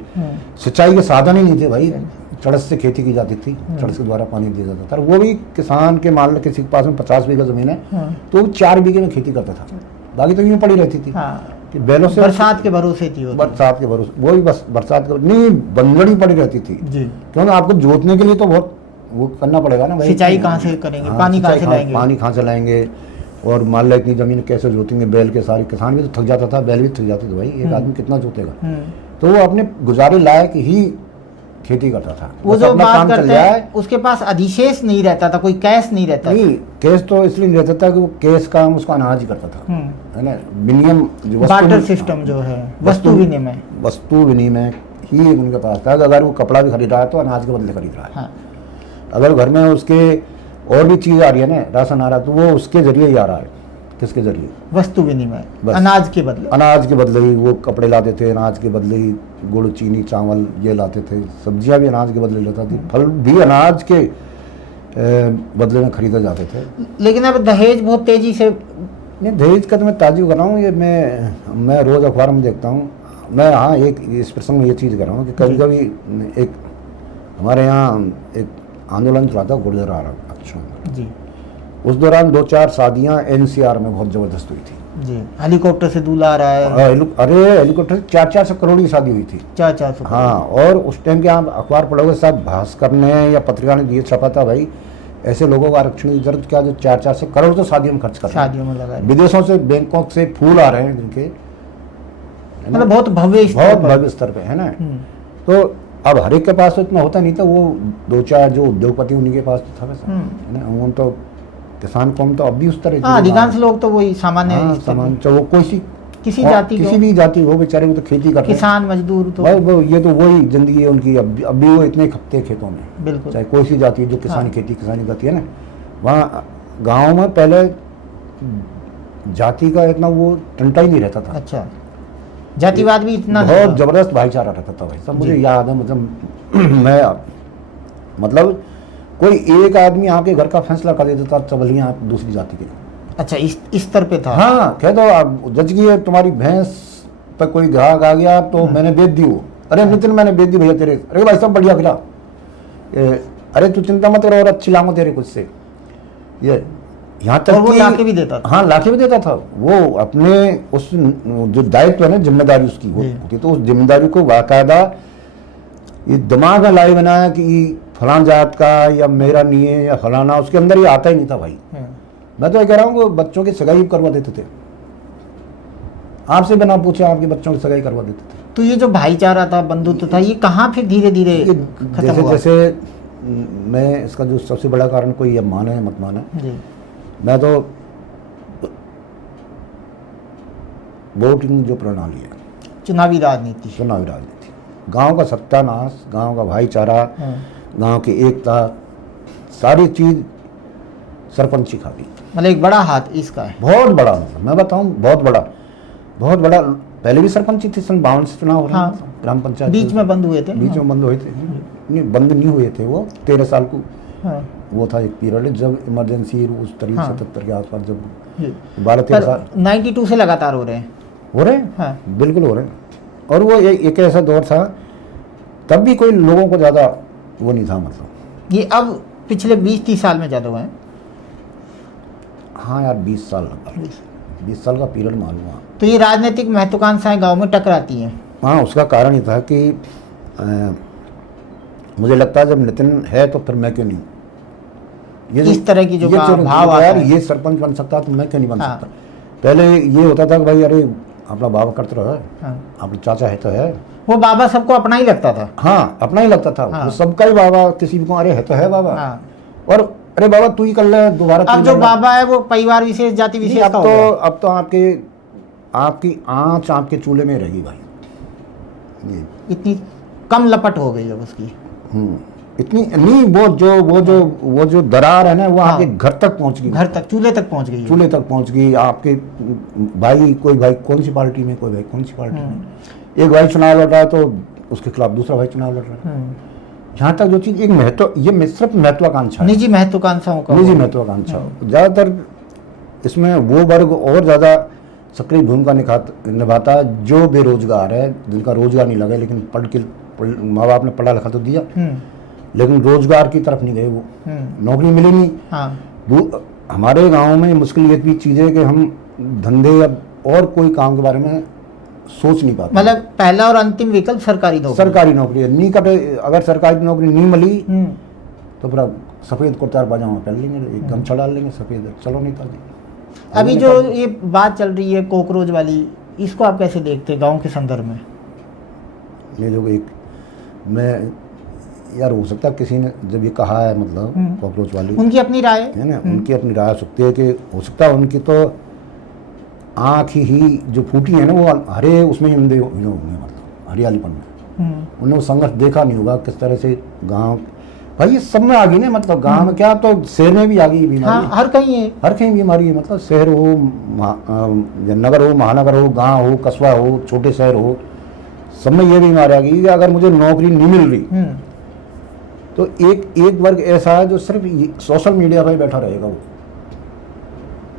सिंचाई के साधन ही नहीं थे भाई। चड़स से खेती की जाती थी, चड़स के द्वारा पानी दिया जाता था। वो भी किसान के मान लो किसी के पास में 50 बीघा जमीन है तो वो 4 बीघे में खेती करता था, बाकी तो यूं पड़ी रहती थी कि बैलों से, बरसात के भरोसे थी, बरसात के भरोसे, वो भी बस बरसात के नहीं बंगड़ी पड़ी रहती थी जी। क्योंकि आपको जोतने के लिए तो बहुत वो करना पड़ेगा ना भाई, सिंचाई कहाँ से करेंगे, पानी कहाँ से लाएंगे, पानी कहाँ से लाएंगे, और मान लो इतनी जमीन कैसे जोतेंगे, बैल के सारे किसान भी तो थक जाता था, बैल भी थक जाते थे भाई, एक आदमी कितना जोतेगा। तो वो अपने गुजारे लायक ही खेती करता था। वो जो बात करते हैं उसके पास अधिशेष नहीं रहता था, कोई कैश नहीं रहता। नहीं, कैश तो इसलिए नहीं रहता था कि वो कैश काम उसका अनाज ही करता था, है ना। विनिमय जो बार्टर सिस्टम जो है, वस्तु विनिमय ही उनके पास था। अगर वो कपड़ा भी खरीद रहा है तो अनाज के बदले खरीद रहा है। हाँ। अगर घर में उसके और भी चीज आ रही है ना, राशन आ रहा है, तो वो उसके जरिए ही आ रहा है। किसके जरिए? वस्तु विनिमय, अनाज के बदले। अनाज के बदले ही वो कपड़े लाते थे, अनाज के बदले ही गुड़ चीनी चावल ये लाते थे, सब्जियां भी अनाज के बदले लेता थी, फल भी अनाज के बदले में खरीदे जाते थे। लेकिन अब दहेज बहुत तेजी से, नहीं दहेज का तो मैं ताजुब कर रहा हूँ, ये मैं रोज अखबार में देखता हूँ मैं। हाँ, एक इस प्रसंग में ये चीज़ कर रहा हूँ कि कभी कभी एक हमारे यहाँ एक आंदोलन चला था गुर्जर आरक्षण जी, उस दौरान 2-4 शादियाँ NCR में बहुत ज़बरदस्त हुई थी जी। हेलीकॉप्टर से दूल्हा आ रहा है, अरे हेलीकॉप्टर से 400 करोड़ की शादी हुई थी, 400। हाँ, और उस टाइम के आप अखबार पढ़ोगे, शायद भास्कर ने या पत्रिका ने दिए छपा था भाई, ऐसे लोगों का आरक्षण की जरूरत क्या, जो 400 करोड़ तो शादियों में खर्च कर रहे हैं, शादियों में लगा, विदेशों से बैंकॉक से फूल आ रहे हैं जिनके, मतलब बहुत भव्य स्तर पे, है ना। तो अब हर एक के पास तो इतना होता नहीं था, वो 2-4 जो उद्योगपति उन्हीं के पास तो था वैसा, है ना। उन तो किसान कौम तो अब भी उस तरह, अधिकांश लोग तो वही सामान्य, चाहे वो किसी जाति, किसी भी जाति हो, बेचारे वो तो खेती कर रहे हैं, किसान मजदूर तो ये तो वही जिंदगी है उनकी। अब भी वो इतने खपते खेतों में, बिल्कुल, चाहे कोई सी जाति जो किसानी खेती किसानी करती है ना। वहाँ गाँव में पहले जाति का इतना वो टंटा ही नहीं रहता था। अच्छा, जातिवाद भी इतना बहुत जबरदस्त भाईचारा रहता था भाई, सब मुझे याद है। मतलब मैं मतलब कोई एक आदमी आपके घर का फैसला कर देता था, चबलियाँ आप दूसरी जाति के। अच्छा, इस स्तर पे था। हाँ, कह दो आप जज की तुम्हारी भैंस पर कोई ग्राहक आ गया तो मैंने बेच दी वो, अरे नितिन मैंने बेच दी भैया तेरे, अरे भाई सब बढ़िया खिला, अरे तू चिंता मत करो और अच्छी लाऊंगा तेरे कुछ से, ये यहाँ तक वो लाके भी देता था। हाँ, लाके भी देता था। वो अपने उस जो दायित्व है ना, जिम्मेदारी उसकी वो होती, तो उस जिम्मेदारी को बाकायदा ये दिमाग में लाई बनाया कि फलां जात का या मेरा नहीं है या फलाना, उसके अंदर ये आता ही नहीं था भाई। मैं तो ये कह रहा हूँ बच्चों की सगाई करवा देते थे। आपसे बिना पूछे आपके बच्चों की सगाई करवा देते थे। तो ये जो भाईचारा था, बंधुत्व था, ये कहाँ फिर धीरे धीरे ये खत्म जैसे हुआ? जैसे मैं इसका जो सबसे बड़ा कारण, कोई ये माने मत माने, जी। मैं तो वोटिंग जो प्रणाली है, चुनावी राजनीति। चुनावी राजनीति, गांव का सत्यानाश, गांव का भाईचारा, हाँ। गांव की एकता, सारी चीज सरपंच ही खा गई। मतलब एक बड़ा हाथ इसका है। बहुत बड़ा, मतलब मैं बताऊं, बहुत बड़ा, बहुत बड़ा। पहले भी सरपंच ही थे, सन 52 से चुनाव हो रहे हाँ। थे, ग्राम पंचायत बीच में बंद हुए थे। बीच में बंद हुए थे। नहीं, बंद नहीं हुए थे, वो 13 साल को हाँ। वो था एक पीरियड जब इमरजेंसी उस तरीके हाँ। 77 के आसपास, जब जी। 12-13 साल 92 से लगातार हो रहे हैं। हो रहे हैं। हाँ। बिल्कुल हो रहे हैं। और वो एक ऐसा दौर था, तब भी कोई लोगों को ज़्यादा वो नहीं था, मतलब। ये अब पिछले 20-30 साल में ज़्यादा हुआ है। हाँ यार, 20 साल लगा, 20 साल का पीरियड मालूम हुआ। तो ये राजनीतिक महत्वाकांक्षाएं गांव में टकराती हैं। हाँ, उसका कारण ये था कि मुझे लगता है जब नितिन है तो फिर मैं क्यों नहीं। ये इस तरह की जो ये भाव आता यार, है। ये सरपंच बन सकता तो मैं क्यों नहीं बन हाँ। सकता। पहले ये होता था कि भाई अरे अपना बाबा करते रहो, हाँ। अपना चाचा है तो है। वो बाबा सबको अपना ही लगता था। हाँ, अपना ही लगता था। हाँ। वो सबका ही बाबा, किसी को अरे है तो है बाबा। हाँ। और अरे बाबा तू ही कर ले दोबारा। अब जो बाबा है वो परिवार विशेष, जाति विशेष का हो गया। अब तो आपकी आँच आपके चूल्हे में रहेगी भाई। ये इतनी कम लपट हो गई अब उसकी। इतनी नहीं, वो जो दरार है ना, वो हाँ। आपके घर तक पहुंच गई, घर तक, चूल्हे तक पहुंच गई है। चूल्हे तक पहुंच गई। आपके भाई, कोई भाई कौन सी पार्टी में, कोई भाई कौन सी पार्टी में, एक भाई चुनाव लड़ रहा है तो उसके खिलाफ दूसरा भाई चुनाव लड़ रहा है। यहाँ तक जो चीज एक महत्व, ये सिर्फ महत्वाकांक्षा है, निजी महत्वाकांक्षाओं का। निजी महत्वाकांक्षा। ज़्यादातर इसमें वो वर्ग और ज़्यादा सक्रिय भूमिका निभाता है जो बेरोजगार है, जिनका रोजगार नहीं लगा, लेकिन माँ बाप ने पढ़ा लिखा तो दिया, लेकिन रोजगार की तरफ नहीं गए, वो नौकरी मिली नहीं। हाँ। वो हमारे गांव में मुश्किल एक भी चीज़ है कि हम धंधे या और कोई काम के बारे में सोच नहीं पाते। मतलब पहला और अंतिम विकल्प सरकारी नौकरी। सरकारी नौकरी है, नहीं कटे, अगर सरकारी नौकरी नहीं मिली तो फिर सफ़ेद कुर्ता पाजामा पहन लेंगे, एक गमछा डाल लेंगे सफ़ेद, चलो नेताजी। अभी जो ये बात चल रही है कॉकरोच वाली, इसको आप कैसे देखते हैं गांव के संदर्भ में? ये जो एक, मैं यार, हो सकता है किसी ने जब ये कहा है, मतलब कॉकरोच वाली, उनकी अपनी राय है ना, उनकी अपनी राय हो सकती है कि हो सकता है उनकी तो आँख ही जो फूटी है ना, वो हरे उसमें अंधे होंगे, मतलब हरियालीपन में। उन्हें वो संघर्ष देखा नहीं होगा किस तरह से गांव, भाई ये सब में आ गई ना, मतलब गांव में क्या, तो शहर में भी आ गई बीमारी। हाँ, हर कहीं है। हर कहीं बीमारी है, मतलब शहर हो, नगर हो, महानगर हो, गांव हो, कस्बा हो, छोटे शहर हो, सब में ये बीमारी आ गई कि अगर मुझे नौकरी नहीं मिल रही तो एक वर्ग ऐसा है जो सिर्फ सोशल मीडिया पर बैठा रहेगा वो,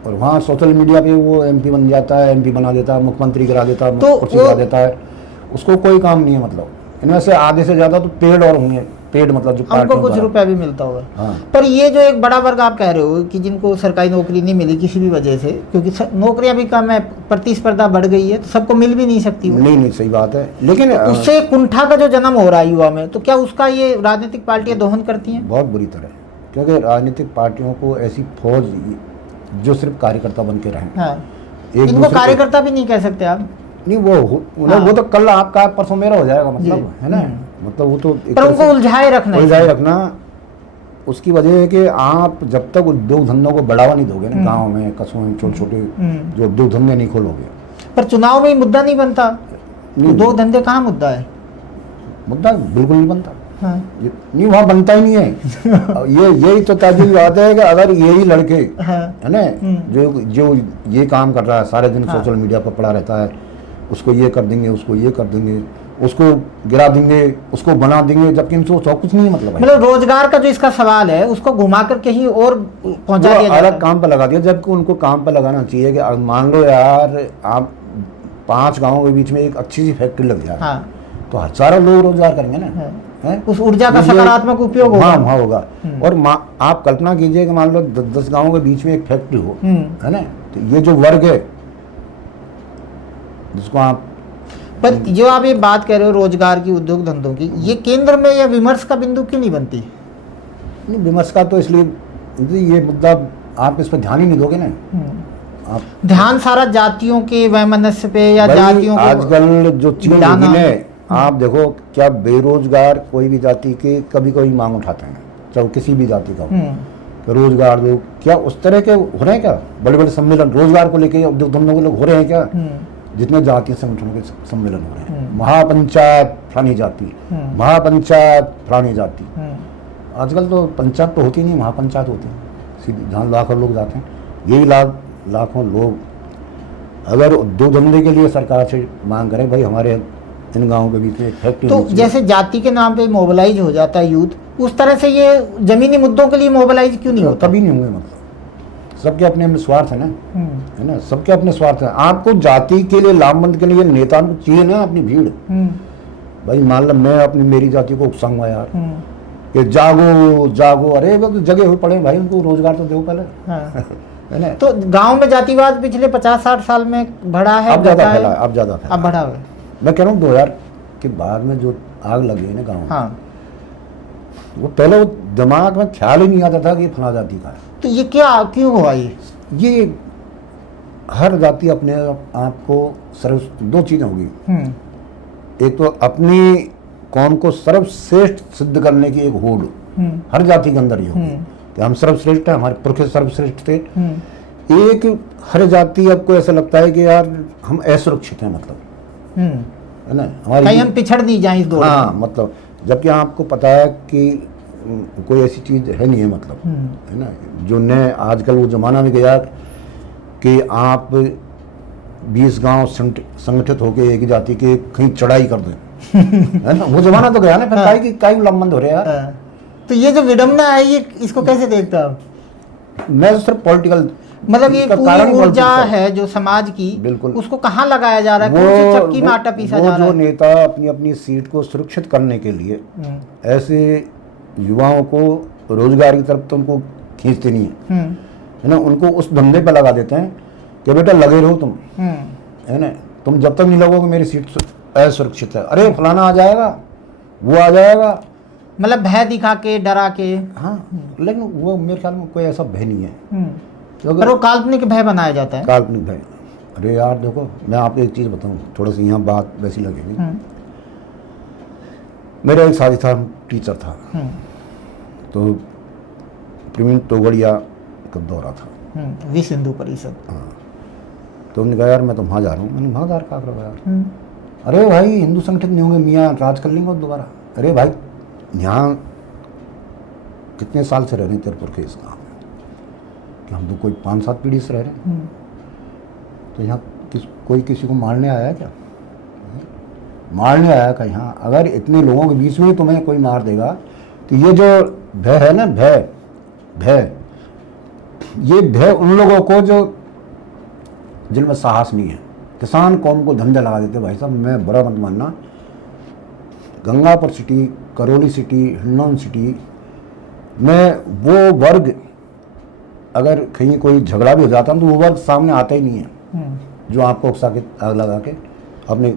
और वहाँ सोशल मीडिया पे वो एमपी बन जाता है, एमपी बना देता है, मुख्यमंत्री करा देता है, तो कुर्सी करा देता है, उसको कोई काम नहीं है। मतलब इनमें से आधे से ज़्यादा तो पेड़ और होंगे, पेड़ मतलब जो हमको कुछ रुपया भी मिलता होगा। हाँ। पर ये जो एक बड़ा वर्ग आप कह रहे हो कि जिनको सरकारी नौकरी नहीं मिली किसी भी वजह से, क्योंकि नौकरियां भी कम है, प्रतिस्पर्धा बढ़ गई है, तो सबको मिल भी नहीं सकती वो। नहीं, सही बात है, लेकिन तो उससे कुंठा का जो जन्म हो रहा है युवा में, तो क्या उसका ये राजनीतिक पार्टियां दोहन करती हैं? बहुत बुरी तरह, क्योंकि राजनीतिक पार्टियों को ऐसी फौज जो सिर्फ कार्यकर्ता बन के रहें। हाँ। एक इनको दूसरे कार्यकर्ता भी नहीं कह सकते आप। नहीं, वो तो कल आपका परसों मेरा हो जाएगा, मतलब है ना, मतलब वो तो पर उनको उलझाए रखना उसकी वजह है कि आप जब तक उद्योग धंधों को बढ़ावा नहीं दोगे ना, गांव में, कस्बों में, छोटे छोटे जो उद्योग धंधे नहीं खोलोगे। पर चुनाव में ही मुद्दा नहीं बनता, उद्योग धंधे कहाँ मुद्दा है? मुद्दा बिल्कुल नहीं बनता। हाँ। नहीं, वहाँ बनता ही नहीं है। यही तो ताजुब बात है कि अगर यही लड़के, हाँ। है ना, जो ये काम कर रहा है, सारे दिन सोशल मीडिया पर पड़ा रहता है, उसको ये कर देंगे, उसको ये कर देंगे, उसको गिरा देंगे, उसको बना देंगे, जबकि इनसे कुछ नहीं है। मतलब रोजगार का जो इसका सवाल है उसको घुमा कर कहीं और पहुंचा दिया जाता है, अलग काम पर लगा दिया, जबकि उनको काम पर लगाना चाहिए कि मान लो यार आप 5 गांवों के बीच में एक अच्छी सी फैक्ट्री लग जाए। हाँ। तो हजारों लोग रोजगार करेंगे ना। है? उस ऊर्जा का सकारात्मक उपयोग होगा। वहाँ होगा। और आप कल्पना कीजिए कि मान लो 10 गांवों के बीच में एक फैक्ट्री हो, है ना, तो ये जो वर्ग है जिसको आप, पर जो आप ये बात कह रहे हो रोजगार की, उद्योग धंधों की, ये केंद्र में या विमर्श का बिंदु क्यों नहीं बनती? नहीं, विमर्श का तो इसलिए ये मुद्दा आप इस पर ध्यान ही नहीं दोगे ना। आप ध्यान सारा जातियों के वैमनस्य पे या भाई, जातियों को आजकल जो चीज बढ़ाना। होगी ना, आप देखो क्या बेरोजगार कोई भी जाति के कभी कभी मांग उठाते हैं, चाहे वो किसी भी जाति का हो, कि रोजगार दो। क्या उस तरह के हो रहे हैं क्या बड़े बड़े सम्मेलन रोजगार को लेके दोनों के लोग हो रहे हैं क्या? जितने जातीय संगठनों के सम्मेलन हो रहे हैं, महापंचायत फलानी जाति, महापंचायत फलानी जाति। आजकल तो पंचायत तो होती नहीं, महापंचायत होती है सीधी, जहाँ लाखों लोग जाते हैं। यही लाखों लोग अगर दो धंधे के लिए सरकार से मांग करें, भाई हमारे इन गाँव के बीच में एक फैक्ट्री तो जैसे जाति के नाम पे मोबिलाइज हो जाता है यूथ, उस तरह से ये जमीनी मुद्दों के लिए मोबिलाइज क्यों नहीं होता? तभी नहीं होंगे। मतलब सबके अपने अपने स्वार्थ है ना, है ना, सबके अपने स्वार्थ है। आपको जाति के लिए लामबंद के लिए नेता को चाहिए ना अपनी भीड़। भाई मान लो मैं अपनी मेरी जाति को उकसाऊंगा यार कि जागो जागो, अरे वो तो जगे हुए पड़े हैं भाई, उनको रोजगार तो दो पहले। है ना। तो गांव में जातिवाद पिछले 50-60 साल में बढ़ा है, अब ज्यादा फैला है, अब ज्यादा फैला अब बढ़ा है। मैं कह रहा हूँ 2000 के बाद में जो आग लगी है ना गाँव में, हाँ, वो पहले वो दिमाग में ख्याल ही नहीं आता था कि ये फला जाति का है। तो ये क्या क्यों हुआ ये हर जाति अपने आप को सर्व, दो चीजें होगी, एक तो अपनी कौम को सर्वश्रेष्ठ सिद्ध करने की एक होड़ हर जाति के अंदर ही होगी कि हम सर्वश्रेष्ठ हैं, हमारे पुरखे सर्वश्रेष्ठ थे। एक हर जाति अब को ऐसा लगता है कि यार हम असुरक्षित हैं, मतलब है ना, कहीं हमारी हम पिछड़ नहीं जाएं इस दौर में। हाँ, मतलब जबकि आपको पता है कि कोई ऐसी चीज है नहीं है, मतलब है ना, जो नए आजकल वो जमाना में गया कि आप 20 गांव संगठित होके एक ही जाति के कहीं चढ़ाई कर दें। है ना, वो जमाना तो गया ना, फिर काई लंबंद हो रहे हैं यार। तो ये जो विडम्बना है, ये इसको कैसे देखते हो आप? मैं तो सिर्फ पॉलिटिकल, मतलब ये इसका पूरी कारण ही ऊर्जा politics है जो समाज की, बिल्कुल। उसको कहाँ लगाया जा रहा है? कौन सी चक्की में आटा पीसा जा रहा जो है? नेता अपनी अपनी सीट को सुरक्षित करने के लिए ऐसे युवाओं को रोजगार की तरफ तो उनको खींचते नहीं है ना, उनको उस धंधे पे लगा देते हैं कि बेटा लगे रहो तुम, है ना, तुम जब तक नहीं लगोगे मेरी सीट असुरक्षित है, अरे फलाना आ जाएगा, वो आ जाएगा, मतलब भय दिखा के, डरा के। हाँ, लेकिन वो मेरे ख्याल में कोई ऐसा भय नहीं है, पर वो काल्पनिक भय बनाया जाता है। काल्पनिक भय। अरे यार देखो, मैं आपको एक चीज़ बताऊं, थोड़ा सा यहाँ बात वैसी लगेगी। मेरा एक साथी था, टीचर था, तो प्रवीण तोगड़िया का दौरा था, विश्व हिंदू परिषद। हाँ, तो उन्होंने कहा यार मैं तो वहाँ जा रहा हूँ। मैंने वहाँ जा रहा कहा यार, अरे भाई हिंदू संगठित नहीं होंगे, मियाँ राज कर लेंगे दोबारा। अरे भाई यहाँ कितने साल से रह रहे हैं तेरपुर के इस गाँव में, कि हम तो कोई 5-7 पीढ़ी से रह रहे हैं, तो यहाँ कोई किसी को मारने आया है क्या? मारने आया क्या यहाँ? अगर इतने लोगों के बीच में तुम्हें कोई मार देगा तो ये जो भय है ना, भय ये भय उन लोगों को जो जिनमें साहस नहीं है, किसान कौम को धंधे लगा देते। भाई साहब मैं बुरा मत मानना, Gangapur city, Karauli city, Hindaun city में वो वर्ग अगर कहीं कोई झगड़ा भी हो जाता है तो वो वर्ग सामने आता ही नहीं है जो आपको उकसा के आग लगा के अपने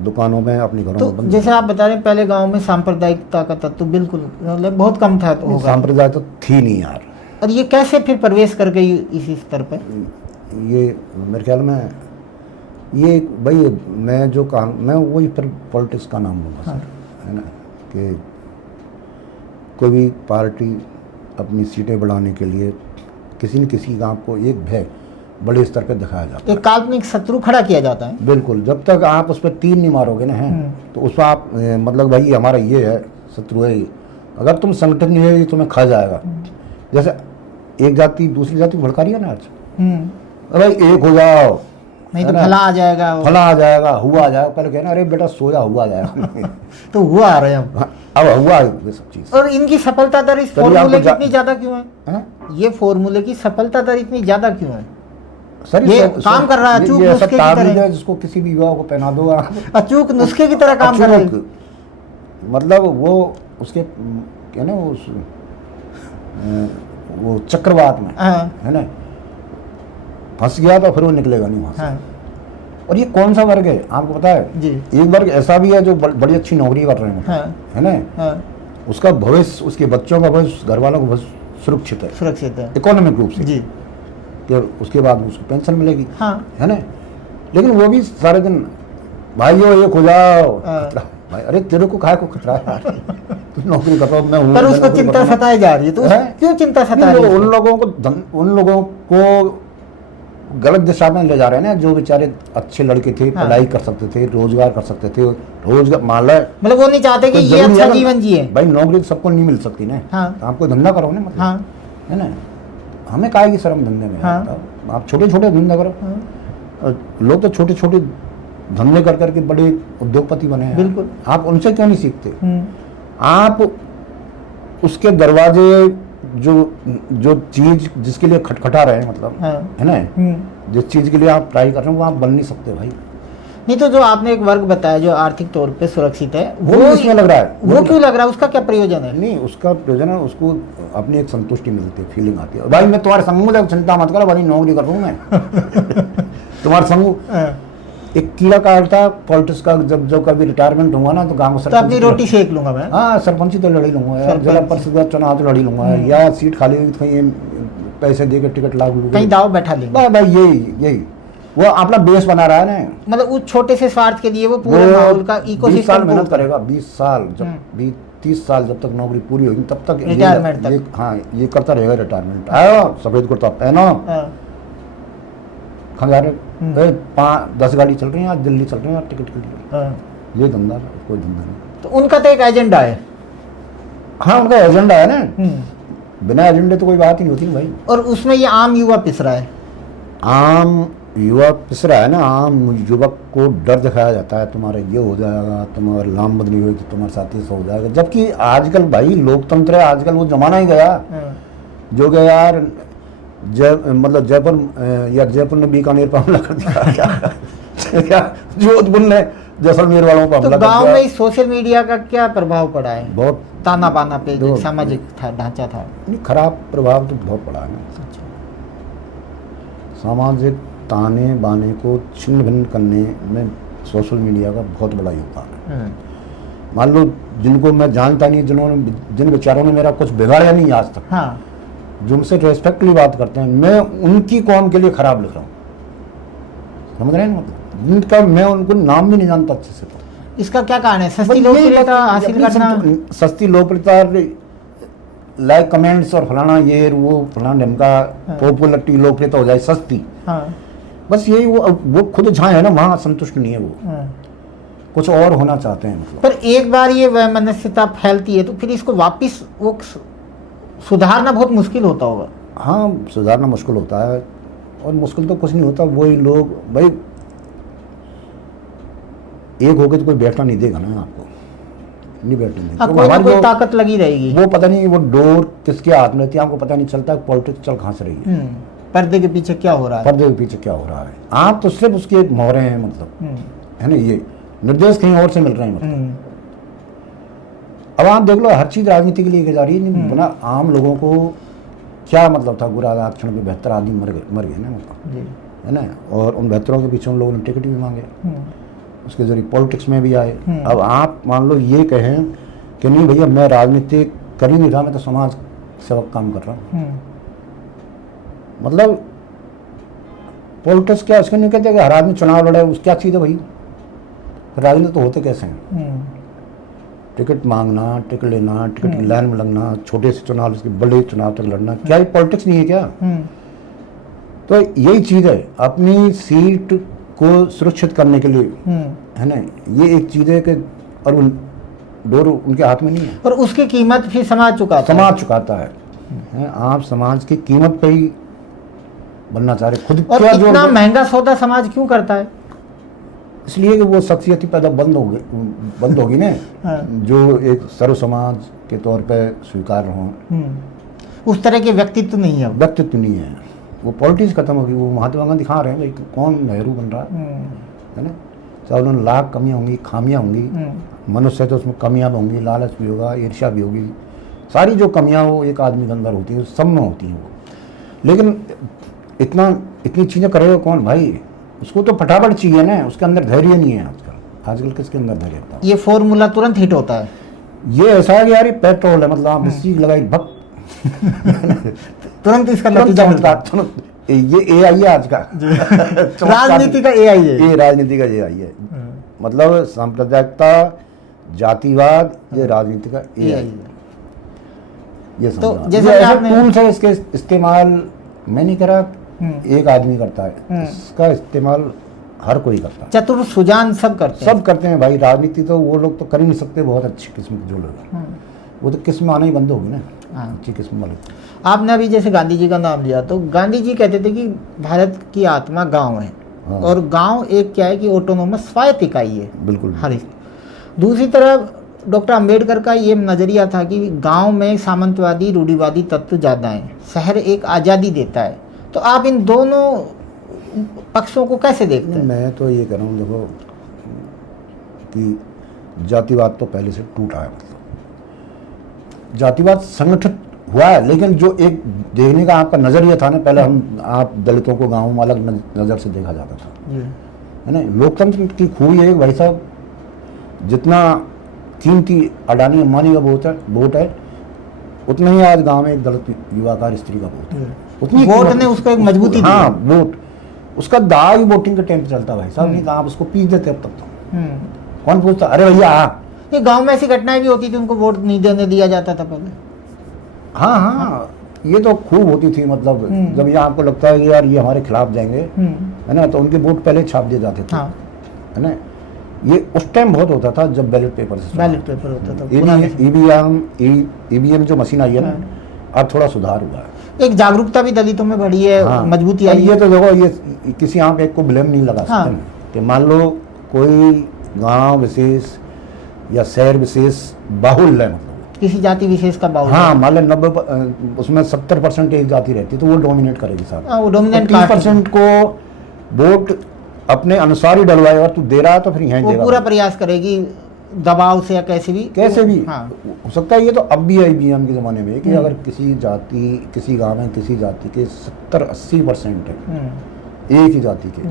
दुकानों में, अपने घरों में बंद। जैसे आप बता रहे हैं पहले गांव में सांप्रदायिकता का तत्व बिल्कुल मतलब बहुत कम था, तो होगा। सांप्रदाय तो थी नहीं यार। और ये कैसे फिर प्रवेश कर गई इसी स्तर पे? ये मेरे ख्याल में ये भाई मैं जो काम, मैं वही फिर पॉलिटिक्स का नाम लूँगा सर, है ना, कि कोई भी पार्टी अपनी सीटें बढ़ाने के लिए किसी न किसी गांव को एक भय बड़े स्तर पर दिखाया जाता है, एक काल्पनिक शत्रु खड़ा किया जाता है। बिल्कुल, जब तक आप उस पर तीर नहीं मारोगे ना, है तो उस पर आप मतलब भाई हमारा ये है, शत्रु है ये, अगर तुम संगठन नहीं है तुम्हें खा जाएगा। जैसे एक जाति दूसरी जाति को भड़का रही है ना आज, अरे एक हो जाओ, नहीं तो फला आ जाएगा, फला आ जाएगा, हुआ आ जाएगा। पहले कहना अरे बेटा सोया, हुआ आ जाएगा। तो हुआ आ रहे हैं अब हुआ ये सब चीज। और इनकी सफलता दर इस फॉर्मूले की इतनी ज्यादा क्यों है? ये फॉर्मूले की सफलता दर इतनी ज्यादा क्यों है? सर ये काम कर रहा है अचूक नुस्खे की तरह, जिसको किसी भी युवा को पहना दो, अचूक नुस्खे की तरह काम कर रहा है। मतलब वो उसके क्या ना वो चक्रवात में, है ना, फंस गया तो फिर वो निकलेगा नहीं वहाँ से। और ये कौन सा वर्ग है आपको पता है? जी। एक वर्ग ऐसा भी है जो बड़ी अच्छी नौकरी कर रहे हैं, है ना, उसका भविष्य, उसके बच्चों का भविष्य, घर वालों का भविष्य सुरक्षित है इकोनॉमिक रूप से जी, कि उसके बाद उसको पेंशन मिलेगी, हाँ है ना। लेकिन वो भी सारे दिन भाइयों ये खो जाओ, खतरा भाई, अरे तेरे को काहे को खतरा है यार, तू नौकरी कर रहा, मैं हूँ, पर मैं उसको नौकरी चिंता कर रहा हूँ। सताई जा रही है, तो है? क्यों चिंता सता नहीं, रही वो है उन उसको? लोगों को गलत दिशा में ले जा रहे हैं ना, जो बेचारे अच्छे लड़के थे, हाँ। पढ़ाई कर सकते थे, रोजगार कर सकते थे, रोजगार मान लो मतलब वो नहीं चाहते कि कोई ये जरूरी अच्छा है ना, जीवन जिए। भाई नौकरी तो सबको नहीं मिल सकती ना, हाँ। तो आप कोई धंधा करो ना, मतलब हाँ है ना, हमें काहे की शर्म धंधे में, हाँ। बताओ। आप छोटे छोटे धंधा करो, हाँ, और लोग तो छोटे छोटे धंधे कर करके बड़े उद्योगपति बने हैं, बिल्कुल। आप उनसे क्यों नहीं सीखते? हम्म, आप उसके दरवाजे जो चीज जिसके लिए खटखटा रहे हैं, मतलब हाँ। है ना, हम्म। जिस चीज के लिए आप ट्राई कर रहे हो वो आप बन नहीं सकते भाई। नहीं तो जो आपने एक वर्ग बताया जो आर्थिक तौर पे सुरक्षित है, वो इसमें लग रहा है, वो क्यों लग रहा है, उसका क्या प्रयोजन है? नहीं, उसका प्रयोजन है, उसको अपनी एक संतुष्टि मिलती है, फीलिंग आती है, भाई मैं तुम्हारे संग में, चिंता मत करो, बड़ी नौकरी कर रहा हूँ मैं तुम्हारे संग। हाँ, एक कीड़ा काटता पॉलिटिक्स का, जब कभी रिटायरमेंट होगा ना तो गाँव में तो अपनी रोटी सेक लूंगा मैं। हाँ, सरपंची तो लड़ी लूंगा यार, सरपंच। जिला परिषद का चुनाव तो लड़ी लूंगा, या सीट खाली हुई तो कहीं पैसे दे के टिकट लाग लूंगा, कहीं दाव बैठा लेंगे। भाई भाई यही वो अपना बेस बना रहा है ना, मतलब उस छोटे से स्वार्थ के लिए वो पूरे माहौल का 20 साल मेहनत इकोसिस्टम करेगा, 20 साल जब 30 साल जब तक नौकरी पूरी होगी तब तक रिटायरमेंट तक। हाँ ये करता रहेगा, रिटायरमेंट आयो सफेद कुर्ता पहनो, खंगारे 10 गाड़ी चल रही है आज, दिल्ली चल रही है टिकट के लिए, ये धंधा है, कोई धंधा नहीं। तो उनका तो एक एजेंडा है। हाँ, उनका एजेंडा है ना, बिना एजेंडे तो कोई बात ही नहीं होती ना भाई। और उसमें ये आम युवा पिस रहा है। आम युवा पिस रहा है ना, आम युवक को डर दिखाया जाता है, तुम्हारे ये हो जाएगा, तुम्हारी लाम बदली हुई तो तुम्हारे साथ ही हो जाएगा, जबकि आजकल भाई लोकतंत्र है, आजकल वो जमाना ही गया जो गया यार, मतलब जयपुर ने बीकानेर पर हमला कर दिया क्या जोधपुर ने जैसलमेर वालों पर तो हमला कर गांव दिया। में इस सोशल मीडिया का क्या प्रभाव पड़ा है? बहुत ताना बाना पे जो बहुत। सामाजिक था ढांचा था। नहीं, खराब प्रभाव तो बहुत पड़ा है ना, सामाजिक ताने बाने को छिन्न भिन्न करने में सोशल मीडिया का बहुत बड़ा योगदान है। मान लो जिनको मैं जानता नहीं, जिन बेचारों ने मेरा कुछ बिगाड़ा नहीं आज तक, हाँ, जो मुझसे रेस्पेक्टली बात करते हैं, मैं उनकी कौम के लिए खराब लिख रहा हूँ, समझ रहे हैं ना, मतलब जिनका मैं उनको नाम भी नहीं जानता अच्छे से। तो इसका क्या कारण है? सस्ती बस यही लोकप्रियता बात- हासिल अपनी करना। सस्ती लोकप्रियता, लाइक कमेंट्स और फलाना ये वो फलाना ढमका, पॉपुलरिटी लोकप्रियता हो जाए सस्ती, हाँ, बस यही। वो खुद जहाँ है ना वहाँ संतुष्ट नहीं है, वो हाँ। कुछ और होना चाहते हैं, मतलब। पर एक बार ये वैमनस्यता फैलती है तो फिर इसको वापस वो सुधारना बहुत मुश्किल होता होगा। हाँ, सुधारना मुश्किल होता है, और मुश्किल तो कुछ नहीं होता, वही लोग भाई एक होके तो कोई बैठना नहीं देगा ना आपको, नहीं बैठने देगा। हाँ, तो कोई ना हमारी कोई जो- ताकत लगी रहेगी। वो पता नहीं वो डोर किसके हाथ में रहती है, आपको पता नहीं चलता पॉलिटिक्स चल कहाँ से रही है, पर्दे के पीछे क्या हो रहा है। पर्दे के पीछे क्या हो रहा है, आप तो सिर्फ उसके मोहरे हैं, मतलब है ना, ये निर्देश कहीं और से मिल रहे हैं, मतलब। अब आप देख लो, हर चीज राजनीति के लिए की जा रही है, बना आम लोगों को क्या मतलब था, बुरा आरक्षण के 72 आदमी मर गए ना, मतलब, जी। है ना, और उन 72 के पीछे उन लोगों ने टिकट भी मांगे, उसके जरिए पॉलिटिक्स में भी आए। अब आप मान लो ये कहें कि नहीं भैया मैं राजनीति कर ही नहीं रहा, मैं तो समाज सेवक काम कर रहा हूँ, मतलब पॉलिटिक्स क्या, इसको नहीं कहते कि हर आदमी चुनाव लड़े, उस क्या चीज़ है भाई, राजनीति तो होते कैसे हैं, टिकट मांगना, टिकट लेना, टिकट की लाइन में लगना, छोटे से चुनाव से बड़े चुनाव तक लड़ना, क्या ये पॉलिटिक्स नहीं है क्या? तो यही चीज़ है, अपनी सीट को सुरक्षित करने के लिए, है ना, ये एक चीज़ है कि, और उन डोर उनके हाथ में नहीं है, और उसकी कीमत फिर समाज चुकाता है। समाज चुकाता है। आप समाज की कीमत पे ही बनना चाह रहे, खुद और क्या इतना महंगा सौदा समाज क्यों करता है? इसलिए कि वो शख्सियत ही पैदा बंद होगी ना, जो एक सर्व समाज के तौर पे स्वीकार हो, उस तरह के व्यक्तित्व नहीं है। व्यक्तित्व नहीं है, वो पॉलिटिक्स खत्म होगी, वो महात्मा गांधी दिखा रहे हैं भाई कौन नेहरू बन रहा है ना, चाहे उन्होंने लाख कमियाँ होंगी, खामियाँ होंगी, मनुष्य तो उसमें कमियाँ भी होंगी, लालच भी होगा, ईर्ष्या भी होगी, सारी जो कमियाँ वो एक आदमी के अंदर होती है, सब में होती हैं वो, लेकिन इतनी चीज़ें करेगा कौन भाई, उसको तो फटाफट चाहिए ना, उसके अंदर धैर्य नहीं है आजकल किसके अंदर धैर्य होता है? ये फॉर्मूला तुरंत हिट होता है। ये ऐसा है कि यार ये पेट्रोल है, मतलब आप इसी लगाई भक तुरंत इसका नतीजा मिलता है। ये AI है आज का। राजनीति का AI है। ये राजनीति का AI है, मतलब सांप्रदायिकता, जातिवाद, ये राजनीति का AI है। ये तो समझना। जैसे ये ऐसे आपने- टूल्स है, इसके इस्तेमाल मैं नहीं कर रहा, एक आदमी करता है, इसका इस्तेमाल हर कोई करता है। चतुर सुजान सब करते हैं। सब करते हैं भाई। राजनीति तो वो लोग तो कर ही नहीं सकते, बहुत अच्छी किस्म के जो लोग हैं, वो तो किस्म आना ही बंद होगी ना, हाँ। अच्छी किस्म वाले। आपने अभी जैसे गांधी जी का नाम लिया, तो गांधी जी कहते थे कि भारत की आत्मा गांव है, हाँ। और गांव एक क्या है कि ऑटोनोमस स्वायत्त इकाई है बिल्कुल। हर एक। दूसरी तरफ डॉक्टर अंबेडकर का ये नज़रिया था कि गांव में सामंतवादी रूढ़िवादी तत्व ज़्यादा हैं, शहर एक आज़ादी देता है। तो आप इन दोनों पक्षों को कैसे देखते हैं? मैं तो ये कह रहा हूँ, देखो कि जातिवाद तो पहले से टूटा है, मतलब जातिवाद संगठित हुआ है, लेकिन जो एक देखने का आपका नज़रिया था ना, पहले आप दलितों को गाँव में अलग नज़र से देखा जाता था, है ना। लोकतंत्र की खूबी है भाई साहब, जितना कीमती अडानी अंबानी का वोट है, उतना ही आज गांव में एक दलित युवाकार स्त्री का वोट है। उतनी वोट कीमत- ने उसको एक मजबूती दी। हाँ, वोट, उसका दाग ही वोटिंग के टाइम पे चलता भाई साहब, नहीं तो आप उसको पीस देते अब तक तो। कौन पूछता, अरे भैया ये गांव में ऐसी घटनाएं भी होती थी, उनको वोट नहीं देने दिया जाता था पहले। हाँ हाँ, ये तो खूब होती थी, मतलब जब ये आपको लगता है कि यार ये हमारे खिलाफ जाएंगे, है ना, तो उनके वोट पहले छाप दिए जाते थे, हाँ। है ना। ये उस टाइम बहुत होता था जब बैलेट पेपर से बैलेट पेपर होता था। ईवीएम जो मशीन आई है ना, अब थोड़ा सुधार हुआ है। एक जागरूकता भी दलितों में बढ़ी है, हाँ, मजबूती और आई ये है। तो देखो, ये किसी आप एक को ब्लेम नहीं लगा सकते हाँ। ना, कि मान लो कोई गांव विशेष या शहर विशेष बाहुल्य है, मतलब किसी जाति विशेष का बाहुल्य। हाँ, मान लो 90 उसमें 70% एक जाति रहती है, तो वो डोमिनेट करेगी साहब। हाँ, वो dominant 30% को वोट अपने अनुसार ही डलवाए, और तू दे रहा है तो फिर यहीं वो देगा। पूरा प्रयास करेगी दबाव से या कैसे भी। हाँ। हाँ। हो सकता है ये तो अब भी है ईवीएम के ज़माने में, कि अगर किसी गांव में किसी जाति के 70-80% है एक ही जाति के,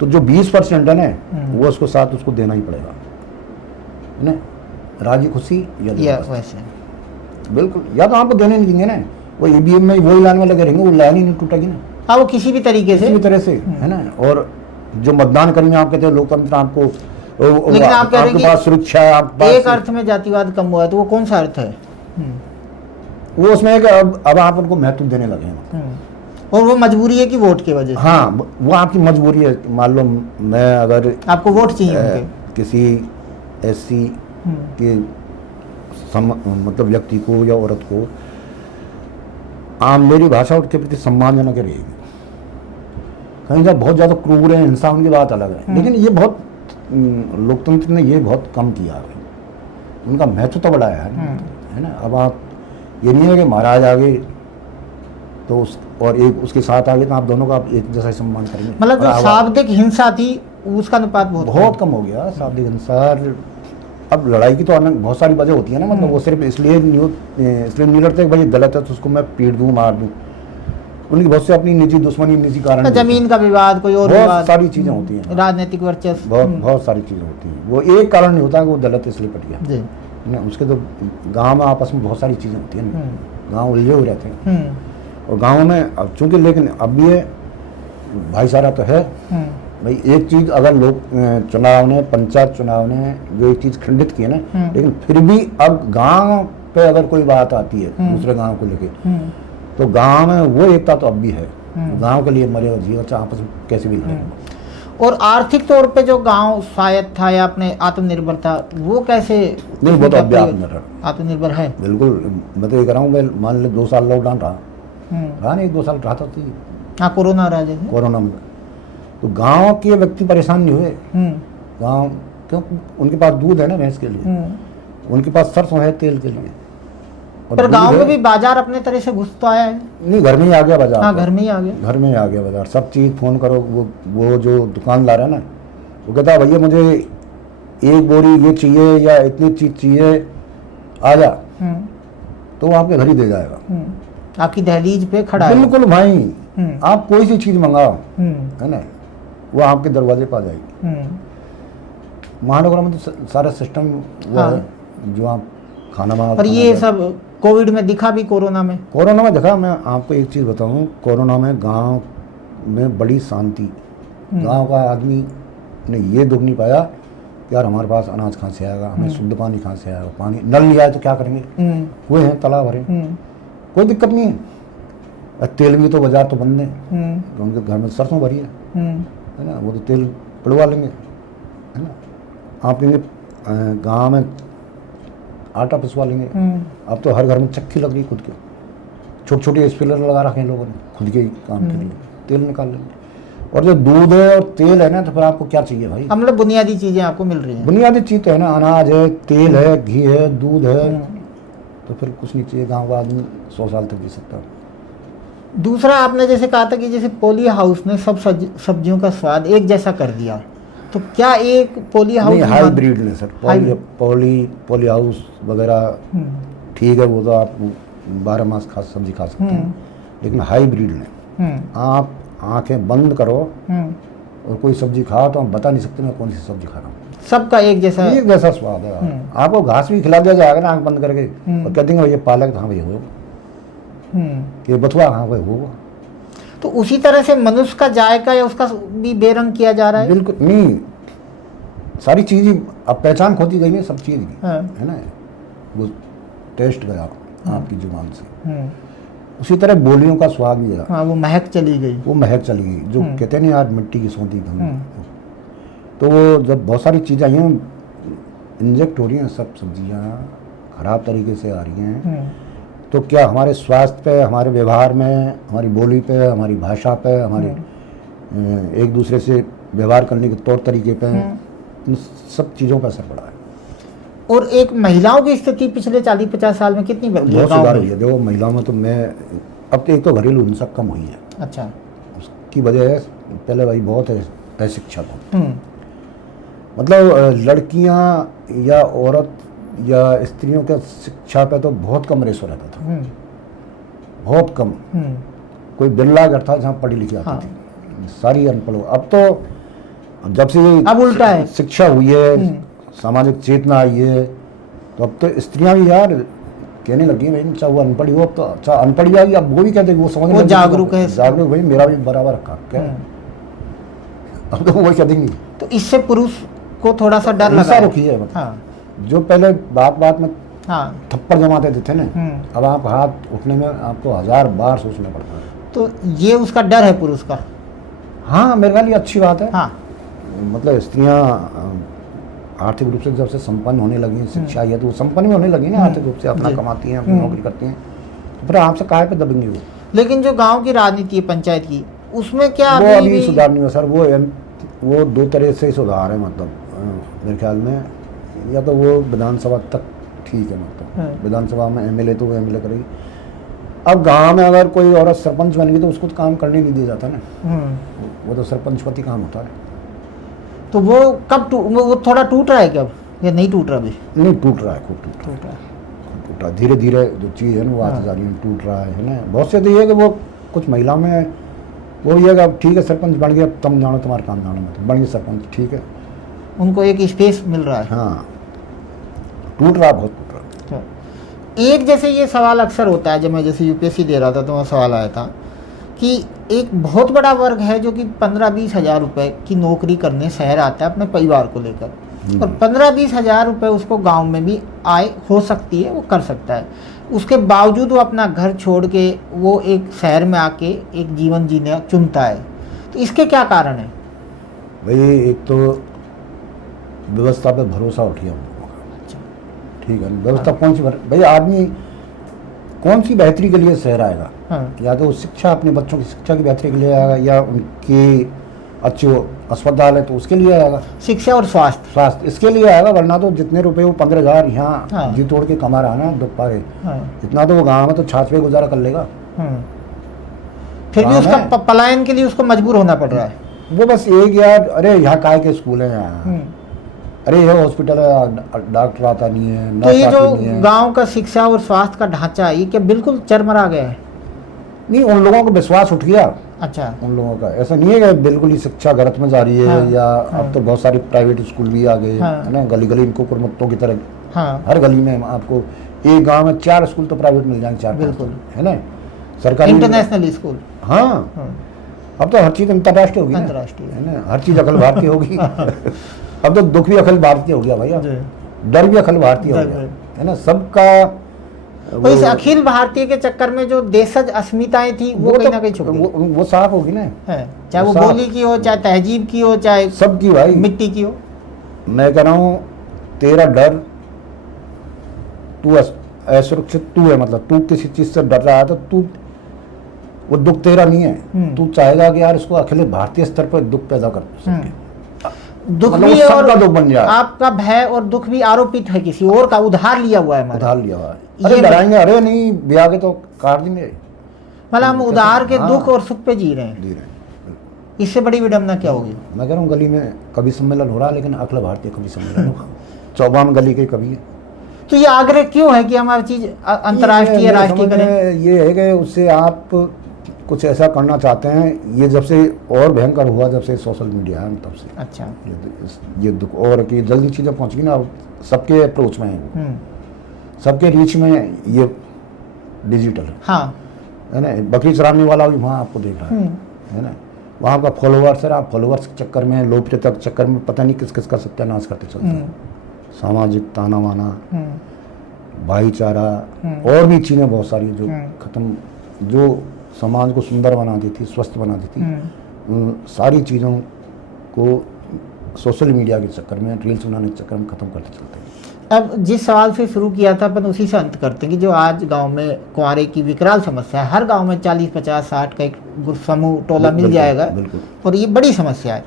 तो जो 20% है ना, वो उसको साथ उसको देना ही पड़ेगा, है ना, राजी खुशी या या जबरदस्ती। वैसे बिल्कुल, या तो आपको देने नहीं देंगे ना, वो ईवीएम में वही लाइन में लगे रहेंगे, वो लाइन ही नहीं टूटेगी ना हाँ, वो किसी भी तरीके से। किसी भी तरह से, है ना। और जो मतदान कर्मी आप कहते हैं लोकतंत्र, आपको लेकिन आप कह रहे हैं आपके कि पास सुरक्षा है, आपके पास एक अर्थ में जातिवाद कम हुआ है, तो वो कौन सा अर्थ है? वो उसमें है कि अब आप उनको महत्व देने लगे हैं। और वो मजबूरी है कि वोट की वजह से। हाँ, वो आपकी मजबूरी है। मान लो मैं अगर आपको वोट चाहिए उनके। किसी ऐसी के मतलब व्यक्ति को या औरत को, मेरी भाषा उनके प्रति सम्मानजनक रहेगी। कहीं जब बहुत ज़्यादा क्रूर है, हिंसा, उनकी बात अलग है, लेकिन ये बहुत लोकतंत्र ने ये बहुत कम किया है, उनका महत्व तो बढ़ाया है ना। अब आप ये नहीं है कि महाराज आ गए तो और एक उसके साथ आ गए तो आप दोनों का आप एक जैसा ही सम्मान करेंगे। मतलब जो और शाब्दिक हिंसा थी उसका अनुपात बहुत कम हो गया। शाब्दिक हिंसा, अब लड़ाई की तो बहुत सारी वजह होती है ना, मतलब वो सिर्फ इसलिए नहीं लड़ते कि भाई गलत है तो उसको मैं पीट दूँ, मार दूँ। उनकी बहुत से अपनी निजी दुश्मनी, निजी कारण, जमीन का विवाद, कोई और बहुत विवाद, सारी चीज़ें होती हैं, राजनीतिक वर्चस्व, बहुत सारी चीज़ें होती हैं। वो एक कारण नहीं होता कि वो दलित इसलिए पट गया जी। ना, उसके तो गांव में आपस में बहुत सारी चीज़ें होती हैं ना, गांव उलझे हुए रहते हैं। और गांव में अब चूंकि, लेकिन अब भी ये भाईचारा तो है भाई। एक चीज़ अगर लोग चुनाव ने, पंचायत चुनाव ने जो एक चीज़ खंडित की है ना, लेकिन फिर भी अब गांव पे अगर कोई बात आती है दूसरे गांव को लेके, तो गांव में वो एकता तो अब भी है। गांव के लिए मरेगा जिएगा, चाहे आपस में कैसे भी लड़ेगा। और आर्थिक तौर पे जो गांव स्वायत्त था या अपने आत्मनिर्भर था, वो कैसे? नहीं, वो तो अब भी आत्मनिर्भर है। बिल्कुल। मैं तो ये कह रहा हूँ, मैं मान लो 2 साल लॉकडाउन रहा नहीं, 2 साल रहा था हाँ, कोरोना रहा जैसे। कोरोना में, तो गांव के व्यक्ति परेशान नहीं हुए। गांव क्यों? उनके पास दूध है ना भैंस के लिए, उनके पास सरसों है तेल के लिए। पर गांव में भी बाजार अपने तरह से घुस तो आया है। नहीं, घर में ही आ गया बाजार। हाँ, घर में ही आ गया। घर में ही आ गया बाजार। सब चीज़ फोन करो, वो जो दुकानदार है ना, वो कहता है भैया मुझे 1 बोरी ये चाहिए या इतनी चीज़ चाहिए, आ जा, तो वो आपके घर ही दे जाएगा। आपकी दहलीज पे खड़ा है। बिल्कुल भाई, आप कोई सी चीज़ मंगाओ, है ना, वो आपके दरवाजे पर आ जाएगी। महानगर में तो सारा सिस्टम वो है, जो आप खाना मंगा। पर ये सब कोविड में दिखा भी, कोरोना में देखा। मैं आपको एक चीज़ बताऊं, कोरोना में गांव में बड़ी शांति। गांव का आदमी ने ये दुख नहीं पाया कि यार हमारे पास अनाज कहाँ से आएगा, हमें शुद्ध पानी कहाँ से आएगा, पानी नल नहीं आए तो क्या करेंगे, कुएं हैं, तालाब भरे, कोई दिक्कत नहीं है। और तेल भी तो बाजार तो बंद है, तो उनके घर में सरसों भरी है ना, वो तो तेल पिड़वा लेंगे, है ना। आप लेंगे गाँव में आटा पिसवा लेंगे। अब तो हर घर में चक्की लग रही है खुद के, छोटे छोटे स्पिलर लगा रखे हैं लोगों ने खुद के ही काम के लिए, तेल निकाल लेंगे। और जो दूध है और तेल है ना, तो फिर आपको क्या चाहिए भाई? मतलब बुनियादी चीजें आपको मिल रही हैं। बुनियादी चीज तो है ना, अनाज है, तेल है, घी है, दूध है, तो फिर कुछ नहीं चाहिए। गांव का आदमी 100 साल तक जी सकता है। दूसरा आपने जैसे कहा था कि जैसे पॉली हाउस ने सब सब्जियों का स्वाद एक जैसा कर दिया, तो क्या एक पॉली हाउस नहीं, हाइब्रिड ने सर, पॉली हाउस वगैरह ठीक है, वो तो आप 12 मास खा सब्जी खा सकते हैं, लेकिन हाइब्रिड ने आप आंखें बंद करो और कोई सब्जी खाओ तो आप बता नहीं सकते मैं कौन सी सब्जी खा रहा हूँ। सबका एक जैसा स्वाद है। आपको घास भी खिला दिया जाएगा ना आंख बंद करके, और कह देंगे ये पालक, हाँ भाई हो, कि बथुआ, हाँ भाई हो। तो उसी तरह से मनुष्य का जायका या उसका भी बेरंग किया जा रहा है। बिल्कुल नहीं, सारी चीज अब पहचान खोती गई है सब चीज की, है ना। वो टेस्ट गया आपकी जुबान से, उसी तरह बोलियों का स्वाद भी गया। हाँ, वो महक चली गई, जो कहते हैं ना यार मिट्टी की सौंधी गंध, तो वो जब बहुत सारी चीज़ें आई हैं इंजेक्ट हो रही हैं, सब सब्जियां खराब तरीके से आ रही हैं, तो क्या हमारे स्वास्थ्य पे, हमारे व्यवहार में, हमारी बोली पे, हमारी भाषा पे, हमारे एक दूसरे से व्यवहार करने के तौर तरीके पे, इन सब चीज़ों का असर पड़ा है। और एक महिलाओं की स्थिति पिछले 40-50 साल में कितनी बदली है? बहुत सुधार हुई है। देखो महिलाओं में तो अब तो एक तो घरेलू हिंसा कम हुई है। अच्छा। उसकी वजह है, पहले भाई बहुत अशिक्षा था, मतलब लड़कियां या औरत या स्त्रियों के शिक्षा पे तो बहुत कम रेशो रहता था, बहुत कम। कोई बिरला घर था जहाँ पढ़ी लिखी आती थी, सारी अनपढ़। अब तो जब से अब उल्टा है, शिक्षा हुई है, सामाजिक चेतना आई है, तो अब तो स्त्रियां भी यार कहने लगी भाई चाहे वो अनपढ़ी हो, अब तो अच्छा अनपढ़ी आई, अब वो भी कहते हैं वो समझ, वो जागरूक है, जागरूक भाई मेरा भी बराबर हक है। अब तो वो कह देंगे। तो इससे पुरुष को थोड़ा सा डर लगा रुकी है, मतलब जो पहले बात में थप्पड़ जमाते थे ना, अब आप हाथ उठने में आपको 1000 बार सोचना पड़ता है। तो ये उसका डर है पुरुष का। हाँ, मेरे ख्याल ये अच्छी बात है। हाँ, मतलब स्त्रियां आर्थिक रूप से जब से संपन्न होने लगी हैं, शिक्षा है तो वो संपन्न भी होने लगी ना, आर्थिक रूप से अपना कमाती हैं, अपनी नौकरी करती हैं, तो फिर आपसे काहे पे दबेंगे वो। लेकिन जो गांव की राजनीति है पंचायत की, उसमें क्या वो अभी सुधार नहीं हुआ सर। वो 2 तरह से सुधार है, मतलब मेरे ख्याल में, या तो वो विधानसभा तक ठीक है, मतलब विधानसभा में एमएलए तो वो एमएलए करेगी। अब गांव में अगर कोई औरत सरपंच बन गई तो उसको तो काम करने नहीं दिया जाता ना, वो तो सरपंच पति काम होता है। तो वो कब वो थोड़ा टूट रहा है क्या, या नहीं टूट रहा? अभी नहीं टूट रहा है, खूब टूट रहा है। धीरे धीरे जो चीज़ है ना वो आती जा रही है, टूट रहा है ना। बहुत से तो ये है कि वो कुछ महिला में वो ये है, ठीक है सरपंच बन गया, तुम जानो तुम्हारा काम जानो, मतलब बन गए सरपंच, ठीक है, उनको एक स्पेस मिल रहा है। हाँ, टूट रहा, बहुत टूट रहा। एक जैसे ये सवाल अक्सर होता है, जब मैं जैसे यूपीएससी दे रहा था तो वहाँ सवाल आया था कि एक बहुत बड़ा वर्ग है जो कि 15-20 हज़ार रुपये की नौकरी करने शहर आता है अपने परिवार को लेकर, और 15-20 हज़ार रुपये उसको गांव में भी आय हो सकती है, वो कर सकता है, उसके बावजूद वो अपना घर छोड़ के वो एक शहर में आके एक जीवन जीना चुनता है। तो इसके क्या कारण है? भाई एक तो व्यवस्था पे भरोसा उठ गया हम लोगों का, ठीक है। व्यवस्था कौन सी भाई, आदमी कौन सी बेहतरी के लिए शहर आएगा? या तो शिक्षा, अपने बच्चों की शिक्षा की बेहतरी के लिए आएगा, या उनकी अच्छे अस्पताल है तो उसके लिए आएगा, शिक्षा और स्वास्थ्य इसके लिए आएगा। वरना तो जितने रुपए वो 15,000 यहाँ जी तोड़ के कमा रहा है ना दोपहर, इतना तो वो गाँव में तो छाछ पे गुजारा कर लेगा। फिर भी उसका पलायन के लिए उसको मजबूर होना पड़ रहा है। वो बस एक यार, अरे यहाँ काय के स्कूल है यहाँ, अरे यह हॉस्पिटल है, डॉक्टर आता नहीं है। तो ये जो गांव का शिक्षा और स्वास्थ्य का ढांचा है, ये क्या बिल्कुल चरमरा गया है? नहीं, उन लोगों को विश्वास उठ गया। अच्छा, उन लोगों का ऐसा नहीं है कि बिल्कुल ही शिक्षा गलत में जा रही है, या अब तो बहुत सारे प्राइवेट स्कूल भी आ गए है ना, गली गली इनको कुरमुत्तों की तरह। हर गली में आपको एक गांव में 4 स्कूल तो प्राइवेट मिल जाएंगे, 4 बिल्कुल, है ना, सरकारी इंटरनेशनल स्कूल। हाँ, अब तो हर चीज़ अंतर्राष्ट्रीय होगी ना, अंतर्राष्ट्रीय। है ना, हर चीज़ अखिल भारतीय होगी। अब तो दुख भी अखिल भारतीय हो गया भैया, जी। डर भी अखिल भारतीय हो डर गया, भी। है ना, सबका तो इस अखिल भारतीय के चक्कर में जो देशज अस्मिताएं थी वो कहीं ना कहीं छुप गई वो साफ होगी ना, है, चाहे वो साफ। बोली की हो, चाहे तहजीब की हो, चाहे सबकी भाई। मिट्टी की हो। मैं कह रहा हूँ तेरा डर, तू असुरक्षित तू है, मतलब तू किसी चीज़ से डर रहा है तो तू, वो दुख तेरा नहीं है, तू चाहेगा कि यार इसको अखिल भारतीय स्तर पर दुख पैदा कर सके, दुख मतलब भी वो और सबका दुख बन जाए। आपका भय और दुख भी आरोपित है किसी और का, उधार लिया हुआ है हमारा। उधार लिया हुआ है। अरे डराएंगे, अरे नहीं ब्याह के तो काट देंगे, मतलब हम उधार के हाँ। दुख और सुख पे जी रहे हैं, जी रहे हैं। इससे बड़ी विडम्बना क्या होगी। मैं कह रहा हूँ गली में कवि सम्मेलन हो रहा है, लेकिन अखिल भारतीय कवि सम्मेलन होगा, 54 गली के कवि है। तो ये आग्रह क्यों है कि हमारी चीज अंतर्राष्ट्रीय राष्ट्रीय करें। ये है कि उससे आप कुछ ऐसा करना चाहते हैं, ये जब से और भयंकर हुआ, जब से सोशल मीडिया है तब से अच्छा। ये दुख, और कि जल्दी चीज़ें पहुंच गई ना, अब सबके अप्रोच में है, सबके रीच में ये डिजिटल है, हाँ है ना। बकरी चराने वाला भी वहाँ आपको देख रहा है ना, वहाँ का फॉलोअर्स है, आप फॉलोअर्स के चक्कर में, लोकप्रियता के चक्कर में पता नहीं किस किस का सत्यानाश करते चलते हैं। सामाजिक ताना वाना, भाईचारा, और भी चीज़ें बहुत सारी जो खत्म, जो समाज को सुंदर बनाती थी, स्वस्थ बनाती थी, उन सारी चीज़ों को सोशल मीडिया के चक्कर में, रील्स बनाने के चक्कर में ख़त्म करते चलते हैं। अब जिस सवाल से शुरू किया था अपन उसी से अंत करते हैं कि जो आज गांव में कुंवारे की विकराल समस्या है, हर गांव में 40, 50, 60 का एक समूह टोला मिल जाएगा, और ये बड़ी समस्या है,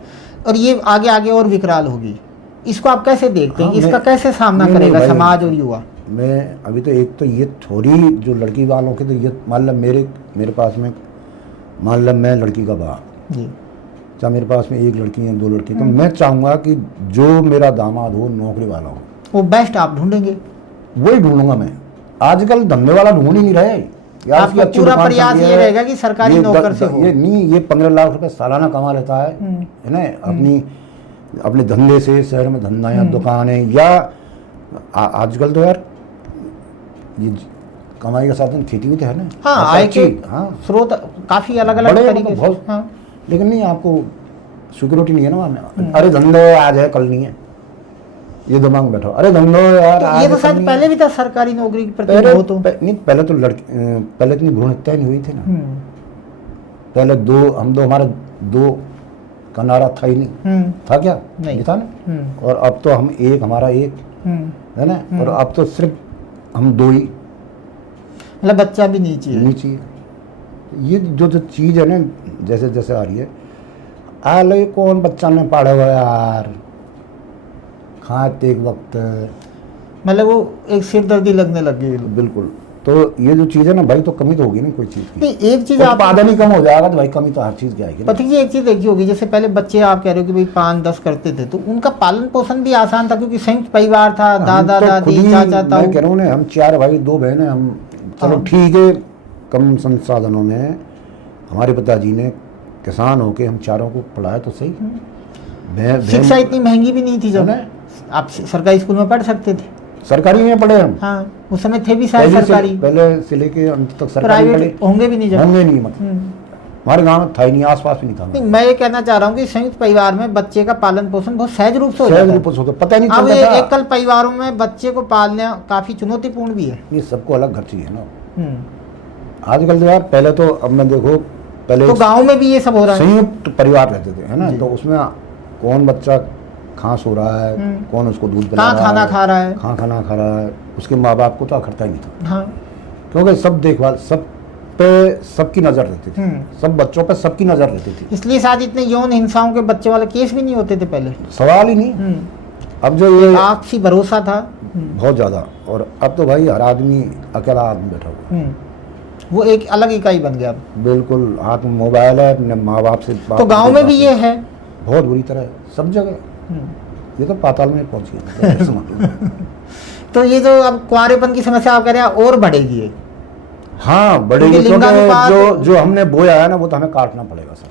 और ये आगे आगे और विकराल होगी। इसको आप कैसे देखते हैं, इसका कैसे सामना करेगा समाज और युवा। मैं अभी तो एक तो ये थोड़ी जो लड़की वालों के, तो ये मान लो मेरे पास में, मान लो मैं लड़की का बाप जी, चाहे मेरे पास में एक लड़की है, 2 लड़की, तो मैं चाहूँगा कि जो मेरा दामाद हो नौकरी वाला हो, वो बेस्ट आप ढूंढेंगे, वही ढूंढूंगा मैं। आजकल धंधे वाला ढूंढ ही नहीं रहे यार, आपका पूरा प्रयास ये रहेगा कि सरकारी नौकर से हो। ये नहीं, ये 15 लाख रुपए सालाना कमा लेता है ना, अपने धंधे से, शहर में धंधा या दुकानें, या आजकल तो यार ये कमाई का साधन खेती भी तो है ना। हाँ, आय के स्रोत काफी अलग अलग तरीके से, हाँ। लेकिन नहीं, आपको सिक्योरिटी नहीं है ना वहाँ। अरे धंधे आज है कल नहीं है, ये दिमाग में बैठो, अरे धंधो यार तो ये तो शायद पहले भी था सरकारी नौकरी के प्रति पहले, हो तो नहीं पहले तो पहले इतनी भ्रूण हत्या नहीं हुई थी ना, पहले हमारे 2 का नारा था ही नहीं, था क्या नहीं था ना, और अब तो हम एक, हमारा एक है ना, और अब तो सिर्फ हम 2 ही, मतलब बच्चा भी नहीं चाहिए। ये जो चीज़ है ना, जैसे जैसे आ रही है, आले कौन बच्चा ने पढ़ा हुआ यार, खाते एक वक्त, मतलब वो एक सिरदर्दी लगने लग गई। बिल्कुल। तो ये जो चीज़ है ना भाई, तो कमी तो होगी ना कोई चीज़ की। नहीं, एक चीज़ आप उत्पादन ही कम हो जाएगा तो भाई कमी तो हर चीज़ की आएगी। पथिक जी, एक चीज़ देखी होगी, जैसे पहले बच्चे आप कह रहे हो कि भाई 5-10 करते थे, तो उनका पालन पोषण भी आसान था क्योंकि संयुक्त परिवार था, दादा दादी, चाचा ताऊ। मैं कह रहा हूँ ना, हम 4 भाई 2 बहनें, हम चलो ठीक है, कम संसाधनों में हमारे पिताजी ने किसान होके हम चारों को पढ़ाया तो सही। शिक्षा इतनी महंगी भी नहीं थी, जब आप सरकारी स्कूल में पढ़ सकते थे। सरकारी में पढ़े हम, हाँ, उस समय थे भी शायद सरकारी, पहले से लेके अंत तक सरकारी प्राइवेट होंगे भी नहीं, जब होंगे नहीं, मतलब हमारे गांव में था ही नहीं, आसपास भी नहीं था। नहीं, मैं ये कहना चाह रहा हूँ कि संयुक्त परिवार में बच्चे का पालन पोषण बहुत सहज रूप से हो जाता है। पता नहीं अब चलता था। एकल परिवारों में बच्चे को पालना काफी चुनौतीपूर्ण भी है। ये सबको अलग घर चाहिए ना आजकल तो यार। पहले तो अब मैं देखो, पहले तो गाँव में भी ये सब हो रहा है, संयुक्त परिवार रहते थे, है ना, तो उसमें कौन बच्चा कहाँ सो रहा है, कौन उसको दूध पिला रहा है, खाना खा रहा है, कहाँ खाना खा रहा है, उसके माँ बाप को तो अखरता ही नहीं था। हाँ, क्योंकि सब देखभाल, सब पे सबकी नज़र रहती थी, सब बच्चों पे सबकी नज़र रहती थी, इसलिए शायद इतने यौन हिंसाओं के बच्चे वाले केस भी नहीं होते थे पहले, सवाल ही नहीं। अब जो ये आपसी भरोसा था बहुत ज़्यादा, और अब तो भाई हर आदमी अकेला आदमी बैठा हुआ, वो एक अलग इकाई बन गया। बिल्कुल, हाथ में मोबाइल है, अपने माँ बाप से तो गाँव में भी ये है बहुत बुरी तरह, सब जगह। ये तो पाताल में पहुंच गया। तो ये जो अब कुंवारेपन की समस्या आप कह रहे हैं और बढ़ेगी ये। हाँ बढ़ेगी, क्योंकि जो हमने बोया है ना, वो तो हमें काटना पड़ेगा सर।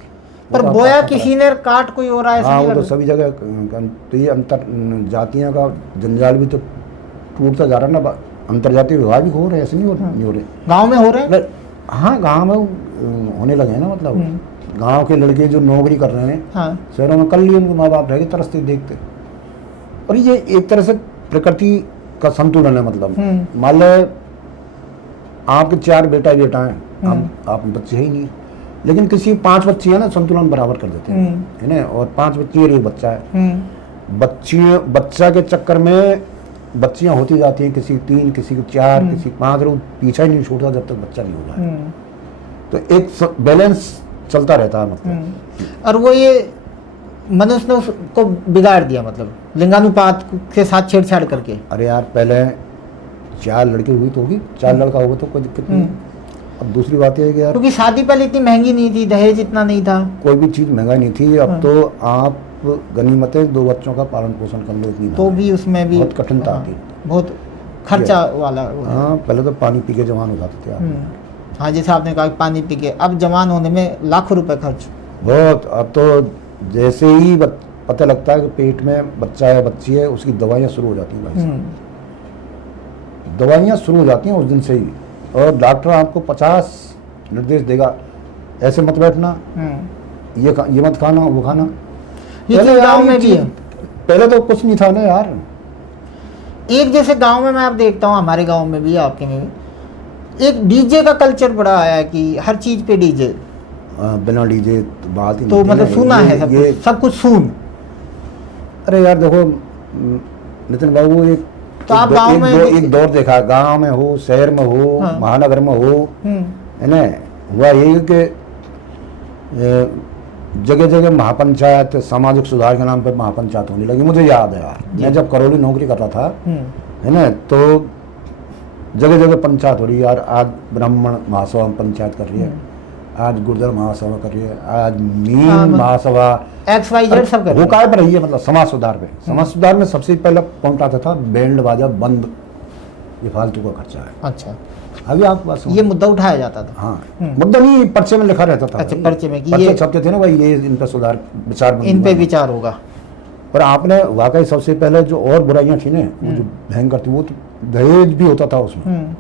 पर बोया किसी ने, काट कोई और आया। हाँ, वो तो सभी जगह। तो ये अंतर जातियों का जंजाल भी तो टूटता जा रहा है ना, अंतर जातीय विवाह भी हो रहे, ऐसे नहीं हो रहे। गाँव में हो रहे हैं, हाँ गाँव में होने लगे हैं ना, मतलब गांव के लड़के जो नौकरी कर रहे हैं हाँ शहरों में, कर लिए उनके माँ बाप रह गए तरसते देखते। और ये एक तरह से प्रकृति का संतुलन है। मतलब मान लो आपके 4 बेटा ही बेटा हैं, आप बच्चे ही नहीं, लेकिन किसी 5 बच्चे हैं ना, संतुलन बराबर कर देते हैं, है ना। और 5 बच्चे और 1 बच्चा है, बच्चा के चक्कर में बच्चियां होती जाती हैं, किसी 3, किसी को 4, किसी 5, और पीछा ही नहीं छूटता जब तक बच्चा नहीं हो जाए। तो एक बैलेंस चलता रहता है मतलब। और वो ये मनुष्य ने उसको बिगाड़ दिया, मतलब लिंगानुपात के साथ छेड़छाड़ करके। अरे यार पहले 4 लड़की हुई तो होगी, 4 लड़का होगा तो कोई दिक्कत नहीं। अब दूसरी बात यह है कि यार क्योंकि शादी पहले इतनी महंगी नहीं थी, दहेज इतना नहीं था, कोई भी चीज़ महंगा नहीं थी। अब तो आप गनीमत है 2 बच्चों का पालन पोषण कर लो, इतनी तो भी उसमें भी बहुत कठिनता आती, बहुत खर्चा वाला। हाँ पहले तो पानी पी के जवान हो जाते थे यार। हाँ जैसे आपने कहा पानी पी के, अब जवान होने में लाखों रुपए खर्च। बहुत। अब तो जैसे ही पता लगता है कि पेट में बच्चा है बच्ची है, उसकी दवाइयाँ शुरू हो जाती हैं भाई साहब, दवाइयाँ शुरू हो जाती हैं उस दिन से ही। और डॉक्टर आपको 50 निर्देश देगा, ऐसे मत बैठना, ये मत खाना, वो खाना। ये पहले गाँव में भी है, पहले तो कुछ नहीं था ना यार। एक जैसे गांव में मैं आप देखता हूँ, हमारे गांव में भी है, आपके में भी एक डीजे का कल्चर बड़ा आया है कि हर चीज पे डीजे। बिना डीजे तो बात ही तो नहीं। मतलब सुना है सब कुछ सुन। अरे यार देखो नितिन बाबू, तो आप गांव में एक दौर देखा, गांव में हो, शहर में हो, हाँ। महानगर में हो, है ना। हुआ यही कि जगह जगह महापंचायत, सामाजिक सुधार के नाम पर महापंचायत होने लगी। मुझे याद है यार, मैं जब करौली नौकरी कर रहा था, है ना, तो जगह जगह पंचायत हो रही है यार। आज ब्राह्मण महासभा पंचायत कर रही है, आज गुर्जर महासभा कर रही है, आज मीन महासभा, XYZ सब कर रही है। वो काय पर रही है, मतलब समाज सुधार पे। समाज सुधार में सबसे पहला पॉइंट आता था बैंड बाजा बंद, ये फालतू का खर्चा है। अच्छा, अभी आपके पास ये मुद्दा उठाया जाता था। हाँ, मुद्दा नहीं, पर्चे में लिखा रहता था। अच्छा, पर्चे में कि पर्चे ये छपते थे ना भाई, ये इन पर सुधार विचार, इन पे विचार होगा। और आपने वाकई सबसे पहले जो और बुराइयां थी ना, वो जो भयंकर थी, वो तो दहेज भी होता था उसमें,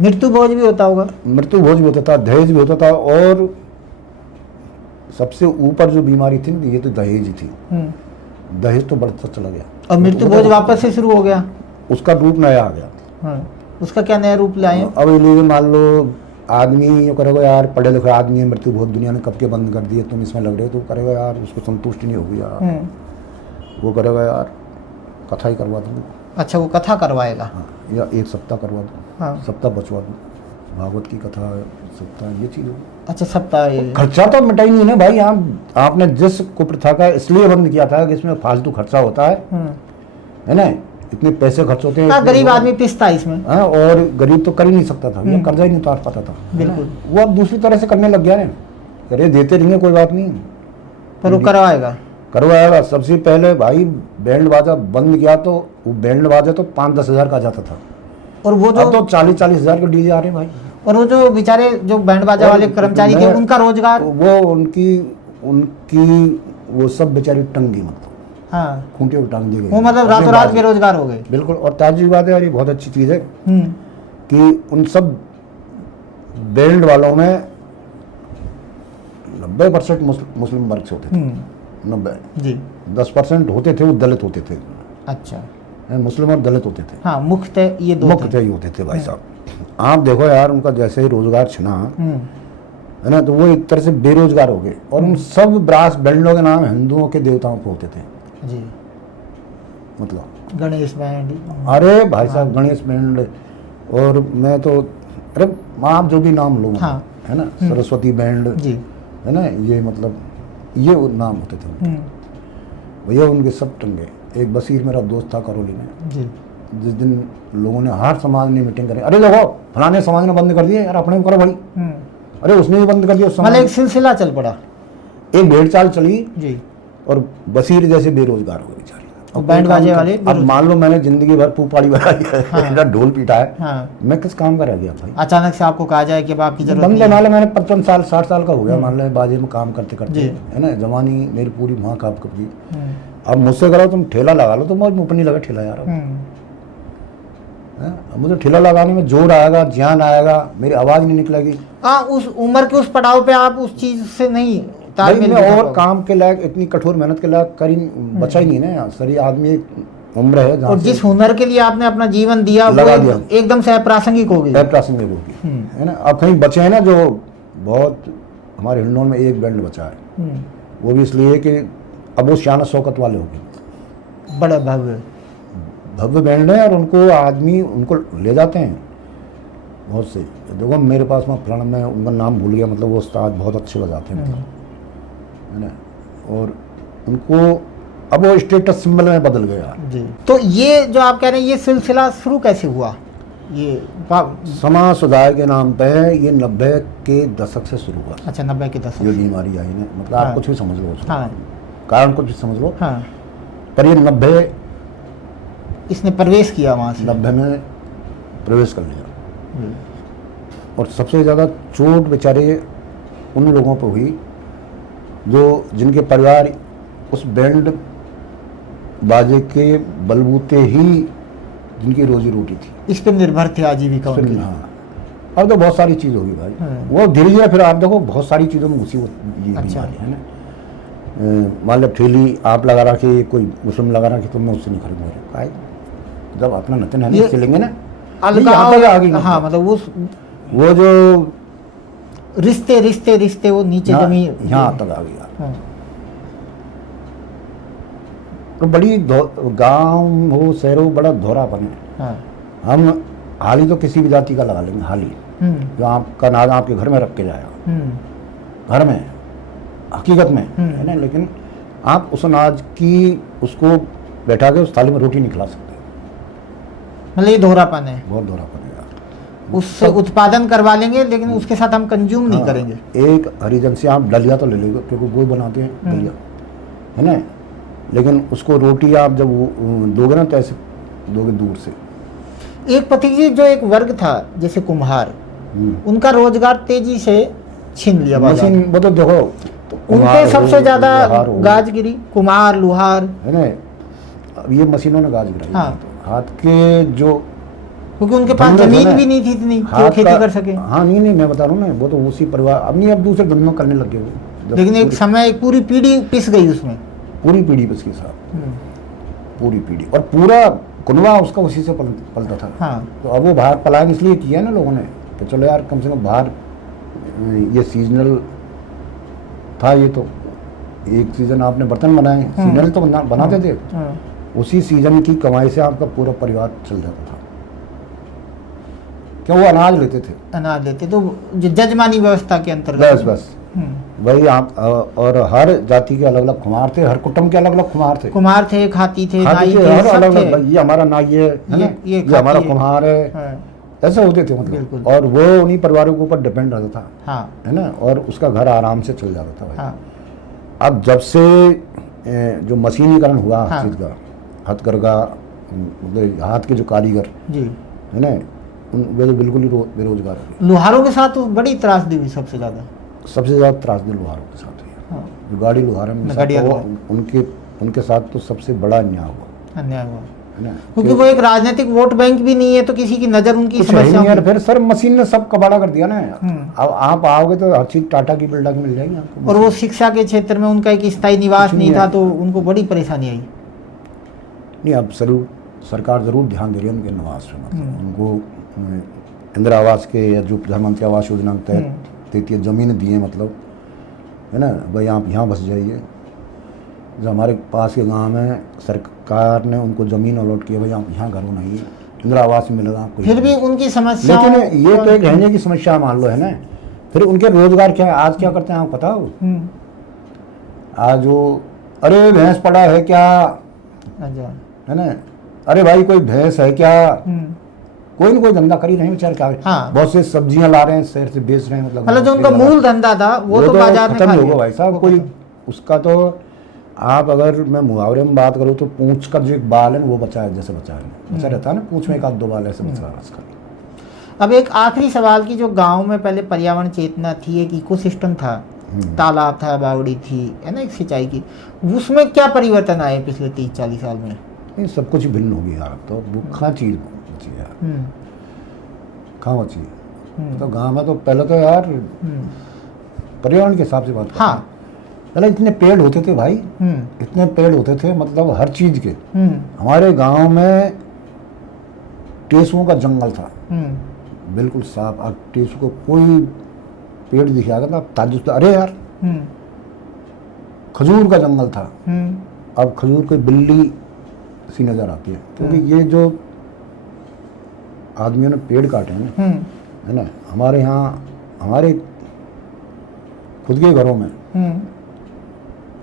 मृत्यु भोज भी होता होगा, मृत्यु भोज भी होता था, दहेज भी होता था। और सबसे ऊपर जो बीमारी थी ये तो दहेज ही थी। दहेज तो बढ़ता चला गया, और मृत्यु भोज वापस से शुरू हो गया, उसका रूप नया आ गया। उसका क्या नया रूप लाए? अब लीजिए मान लो आदमी ये करेगा यार, पढ़े लिखे आदमी है, मृत्यु भोज दुनिया ने कब के बंद कर दिए, तुम इसमें लग रहे हो, तो करेगा यार, उसको संतुष्टि नहीं होगी यार, वो करेगा यार कथा ही करवा दूँ। अच्छा, वो कथा करवाएगा। हाँ, या 1 सप्ताह करवा दूँ, हाँ। सप्ताह बचवा दूँ, भागवत की कथा सप्ताह, ये चीज़ हो। अच्छा, सप्ताह ये खर्चा तो मिटा ही नहीं है भाई। आपने जिस कुप्रथा का इसलिए बंद किया था कि इसमें फालतू खर्चा होता है ना, इतने पैसे खर्च होते हैं। हाँ, गरीब आदमी पिसता है इसमें। हाँ, और गरीब तो कर ही नहीं सकता था, कर्जा ही नहीं उतार पाता था। बिल्कुल, वो अब दूसरी तरह से करने लग गया है। अरे देते रहेंगे कोई बात नहीं, पर वो करवाएगा। सबसे पहले भाई बैंड बाजा बंद किया, तो वो बैंड बाजा तो 5-10 हज़ार का जाता था, और वो जो अब तो 40-40 हज़ार के डीजे आ रहे हैं भाई। और वो जो बेचारे जो बैंड बाजा वाले कर्मचारी थे, उनका रोजगार, वो उनकी वो सब बेचारी टंगी, मतलब हाँ, खूंटे उठांग दी गई, वो मतलब रातों रात बेरोजगार हो गए। बिल्कुल। और ताजुब बात है यार, ये बहुत अच्छी चीज़ है कि उन सब बैंड वालों में 90% मुस्लिम वर्ग से होते थे। 90 जी, 10% होते थे वो दलित होते थे। अच्छा, मुस्लिम और दलित होते थे। हाँ, मुख्य ये दो मुख्य ही होते थे भाई साहब। आप देखो यार, उनका जैसे ही रोजगार छिना है ना, तो वो एक तरह से बेरोजगार हो गए। और उन सब ब्रास बैंडों के नाम हिंदुओं के देवताओं को होते थे जी, मतलब गणेश बैंड। अरे भाई साहब, गणेश बैंड, और मैं तो अरे आप जो भी नाम लो, हाँ, है ना, सरस्वती बैंड जी, है ना, ये मतलब ये वो नाम होते थे भैया उनके सब टंगे। एक बशीर मेरा दोस्त था करौली में जी, जिस दिन लोगों ने हर समाज ने मीटिंग करी, अरे देखो फलाने समाज ने बंद कर दिए यार, अपने करो भाई, अरे उसने भी बंद कर दिया। मतलब एक सिलसिला चल पड़ा, एक भेड़ चाल चली जी, और बशीर जैसे बेरोजगार हो गए बेचारे। और बैंड बाजे वाले अब मान लो मैंने जिंदगी भर फूफाड़ी बनाई है, हाँ। ढोल पीटा है, हाँ, मैं किस काम का रह गया भाई। अचानक से आपको कहा जाए कि अब आपकी जरूरत बंद नहीं मान लो मैंने 55 साल 60 साल का हो गया, मान लो बाजे में काम करते करते, जी। है ना, जवानी मेरी पूरी वहाँ काम कर गई। अब मुझसे करो तुम ठेला लगा लो, तो मुझे मुँह पर नहीं लगा ठेला यार। अब मुझे ठेला लगाने में जोर आएगा, जान आएगा, मेरी आवाज़ नहीं निकलेगी। हाँ, उस उम्र के उस पड़ाव पे आप उस चीज से नहीं भाई तालमेल मैं बिठा और पाओगे। काम के लायक, इतनी कठोर मेहनत के लायक करी बचा ही नहीं ना यार। शरीर आदमी एक उम्र है जहाँ और से जिस हुनर के लिए आपने अपना जीवन दिया वो लगा दिया। एकदम से अप्रासंगिक हो गई। प्रासंगिक होगी, है ना। अब कहीं बचे हैं ना जो बहुत, हमारे हिंडोन में एक बैंड बचा है, हम्म, वो भी इसलिए कि अब वो शान शौकत वाले हो गए, बड़ा भव्य। भव्य बैंड है, और उनको आदमी उनको ले जाते हैं बहुत से। देखो मेरे पास में फलाना, मैं उनका नाम भूल गया, मतलब वो उस्ताद बहुत अच्छे बजाते हैं, मतलब, है ना। और उनको अब वो स्टेटस सिंबल में बदल गया। जी, तो ये जो आप कह रहे हैं ये सिलसिला शुरू कैसे हुआ? ये समाज सुधार के नाम पे ये 90 के दशक से शुरू हुआ। अच्छा, 90 के दशक ये से। बीमारी आई है, मतलब हाँ। आप कुछ भी समझ लो उसको, हाँ कारण कुछ भी समझ लो, हाँ, पर ये 90 इसने प्रवेश किया वहाँ से। 90 में प्रवेश कर लिया। जी, और सबसे ज़्यादा चोट बेचारे उन लोगों पर हुई जो जिनके परिवार उस बैंड बाजे के बलबूते ही जिनकी रोजी रोटी थी। इस पे निर्भर थे आजीविका उनकी। हाँ, अब तो बहुत सारी चीज़ होगी भाई, हाँ। वो धीरे धीरे फिर आप देखो बहुत सारी चीज़ों में घुसी ये अच्छा। बीमारी है ना। मान लो ठेली आप लगा रखे, कोई मुस्लिम लगा रखे, तो मैं उससे नहीं खरीदूंगा। भाई जब अपना नतन है ये ना चलेंगे ना, अलगाव, यहाँ तक आ गई ना। हाँ, मतलब उस वो जो रिश्ते रिश्ते रिश्ते वो नीचे जमीन यहाँ तक आ गया। हाँ, तो बड़ी गांव हो शहर हो, बड़ा दोहरापन है। हाँ, हम हाली तो किसी भी जाति का लगा लेंगे, हाली जो आपका नाज आपके घर में रख के जाएगा, घर में हकीकत में, है ना। लेकिन आप उस अनाज की उसको बैठा के उस थाली में रोटी नहीं खिला सकते। मतलब ये दोहरापन है। बहुत दोहरापन है यार। उससे उत्पादन करवा लेंगे लेकिन उसके साथ हम कंज्यूम नहीं हाँ, करेंगे। एक हरिजन से आप डलिया तो ले लेंगे, क्योंकि वो बनाते हैं डलिया, है ना। लेकिन उसको रोटी आप जब दोगे ना तो ऐसे दोगे दूर से। एक पथिक जी, जो एक वर्ग था जैसे कुम्हार, उनका रोजगार तेजी से छीन लिया बाजार मशीन ने। वो तो देखो, उनपे सबसे ज्यादा गाज गिरी, कुम्हार लुहार, है ना। अब ये मशीनों ने गाज गिराई। हाँ। तो हाथ के जो क्योंकि उनके पास धंधे थे जमीन ना, भी नहीं थी इतनी कि वो हाथ खेती का- कर सके। हाँ नहीं मैं बता रहा हूँ ना, वो तो उसी परिवार, अब नहीं, अब दूसरे धंधों करने लग गए वो। जब लेकिन एक समय एक पूरी पीढ़ी पिस गई उसमें। पूरी पीढ़ी बस के साथ, पूरी पीढ़ी, और पूरा कुनवा उसका उसी से पलता था। हाँ, तो अब वो बाहर पलायन इसलिए किया ना लोगों ने कि चलो यार कम से कम बाहर, ये सीजनल था, ये तो एक सीजन आपने बर्तन बनाए, सीजनल तो बनाते थे, हाँ, उसी सीजन की कमाई से आपका पूरा परिवार चल जाता था। क्यों, वो अनाज लेते थे, अनाज लेते तो जो जजमानी व्यवस्था के अंतर्गत। बस वही आप। और हर जाति के अलग अलग खुमार थे, हर कुटुंब के अलग अलग खुमार थे। कुम्हार थे, खाती थे, खाते नाई थे, थे, हर सब अलग थे। अलग, ये हमारा नाई है ना, ये ये हमारा खाती है। कुम्हार है, हाँ, ऐसे होते थे मतलब। बिल्कुल। और वो उन्हीं परिवारों के ऊपर डिपेंड रहता था, हाँ, है ना, और उसका घर आराम से चल जाता था भाई। हाँ, अब जब से जो मशीनीकरण हुआ हर हाँ। चीज़ का, हथकरघा, मतलब हाथ के जो कारीगर, जी। है ना, वे तो बिल्कुल ही बेरोजगार है। लुहारों के साथ तो बड़ी त्रासदी हुई सबसे ज्यादा। सबसे ज़्यादा त्रासदी लोहारों के साथ हुई है। हाँ, जो गाड़ी लोहार है गाड़ियाँ उनके साथ तो सबसे बड़ा अन्याय हुआ, अन्याय हुआ, है ना। क्योंकि वो एक राजनीतिक वोट बैंक भी नहीं है, तो किसी की नजर उनकी कुछ है ही समस्या नहीं यार। फिर सर मशीन ने सब कबाड़ा कर दिया ना। हम्म। अब आप आओगे तो हर चीज़ टाटा की बिल्डा की मिल जाएगी आपको। और वो शिक्षा के क्षेत्र में उनका एक स्थायी निवास कुछ नहीं नहीं था, है। तो उनको बड़ी परेशानी आई। नहीं, अब सरकार ज़रूर ध्यान दे रही है उनके निवास पे, मतलब उनको इंदिरा आवास के या जो प्रधानमंत्री आवास योजना के तहत 33 ज़मीन दी है, मतलब, है ना भाई, आप यहाँ बस जाइए। जो हमारे पास के गांव में सरकार ने उनको ज़मीन अलॉट की है, भाई आप यहाँ घर बनाइए, इंदिरा आवास मिलेगा आपको। फिर भी उनकी समस्या, लेकिन ये तो एक रहने की समस्या मान लो, है ना। फिर उनके रोजगार क्या है, आज क्या करते हैं आपको पता हो? आज वो, अरे भैंस पड़ा है क्या, अच्छा, है ना, अरे भाई कोई भैंस है क्या, कोई ना कोई धंधा कर ही रहे हैं बेचारे। क्या हाँ। बहुत से सब्जियां ला रहे हैं शहर से बेच रहे हैं, मतलब जो उनका मूल धंधा था वो तो बाजार में खत्म खा ही लिया। होगा भाई साहब। वो कोई खत्म। उसका तो, आप अगर मैं मुहावरे में बात करूँ तो पूंछ का जो एक बाल है ना, वो बचा है, जैसे बचा रहता है ना, पूंछ में एक आध दो बाल ऐसे बचा है उसका। अब एक आखिरी सवाल की, जो गांव में पहले पर्यावरण चेतना थी, एक इकोसिस्टम था, तालाब था, बावड़ी थी, है ना, एक सिंचाई की, उसमें क्या परिवर्तन आए पिछले 30-40 साल में? ये सब कुछ भिन्न हो गया। अब तो वो कहाँ चीज़ बची है यार, हम्म, कहाँ बची है। तो गाँव में तो पहले तो यार पर्यावरण के हिसाब से बात करते हाँ। हैं। पहले इतने पेड़ होते थे भाई, हम्म, इतने पेड़ होते थे, मतलब हर चीज़ के। हम्म, हमारे गांव में टेसुओं का जंगल था, हम्म, बिल्कुल साफ। अब टेसू को कोई पेड़ दिख जाएगा ना, ताजुब से, अरे यार हम्म, खजूर का जंगल था। हम्म, अब खजूर कोई बिल्ली सी नज़र आती है, क्योंकि ये जो आदमियों ने पेड़ काटे हैं ना, है ना, हमारे यहाँ हमारे खुद के घरों में, हम्म,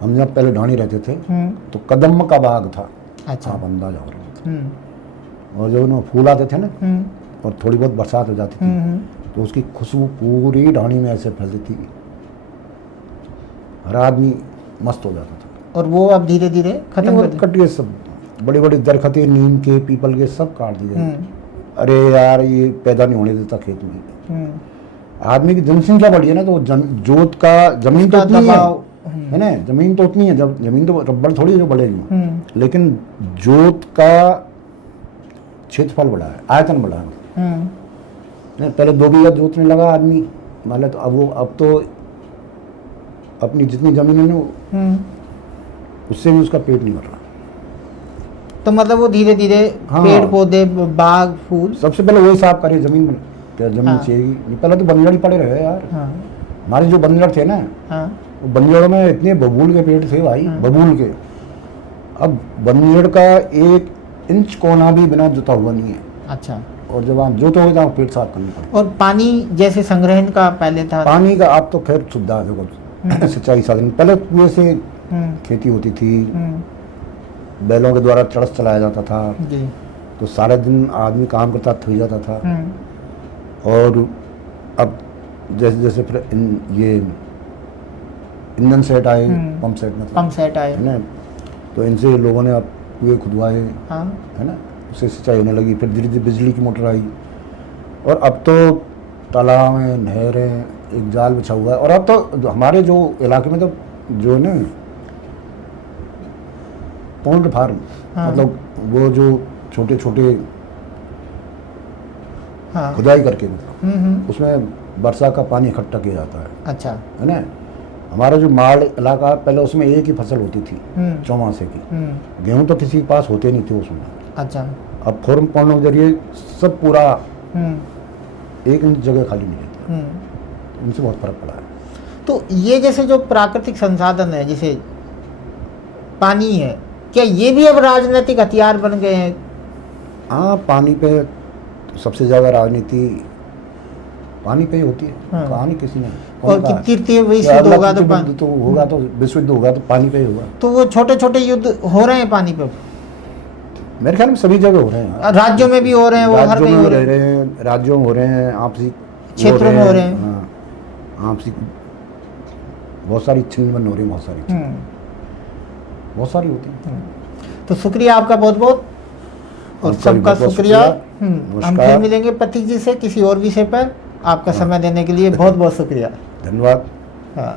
हम जब पहले ढाणी रहते थे हम्म, तो कदम का बाग था। अच्छा, आप अंदाजा हो रहा है। हम्म, और जब उनमें फूल आते थे ना हम्म, और थोड़ी बहुत बरसात हो जाती थी, हम्म, तो उसकी खुशबू पूरी ढाणी में ऐसे फैलती थी, हर आदमी मस्त हो जाता था। और वो अब धीरे धीरे खत्म कर और दिया। कट गए सब, बड़े बड़े दरख्तें नीम के, पीपल के, सब काट दिए। हम्म, अरे यार ये पैदा नहीं होने देता खेत में। हम्म, आदमी की जनसंख्या बढ़ी है ना, तो जोत का जमीन तो उसका उतनी दबाव, है ना, जमीन तो उतनी है, जब जमीन तो रब्बड़ थोड़ी है जो बढ़ेगी, हम्म, लेकिन जोत का क्षेत्रफल बढ़ा है, आयतन बढ़ा है। हम्म, नहीं, पहले 2 बीघा जोतने लगा आदमी, मान लो, तो अब तो अपनी जितनी जमीन है ना, हम्म। उससे भी उसका पेट नहीं भर रहा। तो मतलब वो धीरे धीरे हाँ। पेड़ पौधे, बाग, फूल। सबसे पहले वही साफ करिए जमीन, क्या जमीन हाँ। चाहिए। नहीं, पहले तो बंजड़ ही पड़े रहे यार। हाँ, हमारे जो बंजड़ थे ना, हाँ, वो बंजड़ में इतने बबूल के पेड़ थे भाई, हाँ। बबूल के। अब बंजड़ का 1 इंच कोना भी बिना जुता हुआ नहीं है, अच्छा। और जब आप जोतोगे तो आप पेट साफ करनी पड़ेगी। और पानी जैसे संग्रहण का पहले था। पानी का आप तो खैर सुविधा है, देखो सिंचाई साधन पहले कुएं से हम्म, खेती होती थी, हम्म, बैलों के द्वारा चरस चलाया जाता था, जी, तो सारे दिन आदमी काम करता, थक जाता था। हम्म, और अब जैसे जैसे फिर ये इंजन सेट आए, हम्म। पंप सेट में पंप सेट आए। है ना, तो इनसे लोगों ने अब कुएं खुदवाए, हाँ, है ना, उससे सिंचाई होने लगी। फिर धीरे धीरे बिजली की मोटर आई, और अब तो तालाब हैं, नहरें, एक जाल बिछा हुआ है। और अब तो हमारे जो इलाके में तो जो है ना पोल्ट्री फार्म, हाँ। मतलब वो जो छोटे छोटे हाँ, खुदाई करके, मतलब हम्म, उसमें वर्षा का पानी इकट्ठा किया जाता है। अच्छा, है ना। हमारा जो माड़ इलाका है, पहले उसमें एक ही फसल होती थी, हम्म, चौमासे की। हम्म, गेहूं तो किसी के पास होते नहीं थे उसमें। अच्छा, अब फॉर्म पड़ने के जरिए सब पूरा हम्म, 1 इंच जगह खाली नहीं रहती, हम्म। इनसे बहुत फर्क पड़ा है। तो ये जैसे जो प्राकृतिक संसाधन है, जैसे पानी है, क्या ये भी अब राजनीतिक हथियार बन गए हैं? हाँ, पानी पे सबसे ज़्यादा राजनीति पानी पे ही होती है। हाँ। कहानी किसी ने और कि तृतीय विश्व युद्ध होगा तो पानी, तो होगा, तो विश्व युद्ध होगा तो पानी पे ही होगा। तो वो छोटे छोटे युद्ध हो रहे हैं पानी पे, मेरे ख्याल में सभी जगह हो रहे हैं, राज्यों में भी हो रहे हैं, वो हर राज्यों कहीं में हो रह रहे हैं, रहे हैं, राज्यों में हो रहे हैं, आपसी क्षेत्रों में हो रहे हैं। हाँ, आपसी बहुत सारी छिनमन हो रही है, बहुत सारी चीज़ें, बहुत सारी होती हैं। तो शुक्रिया आपका बहुत बहुत, और आपका भी सबका बहुत बहुत शुक्रिया। शुक्रिया। हम नमस्कार। फिर मिलेंगे पथिक जी से किसी और विषय पर। आपका समय देने के लिए बहुत बहुत शुक्रिया। धन्यवाद। हाँ।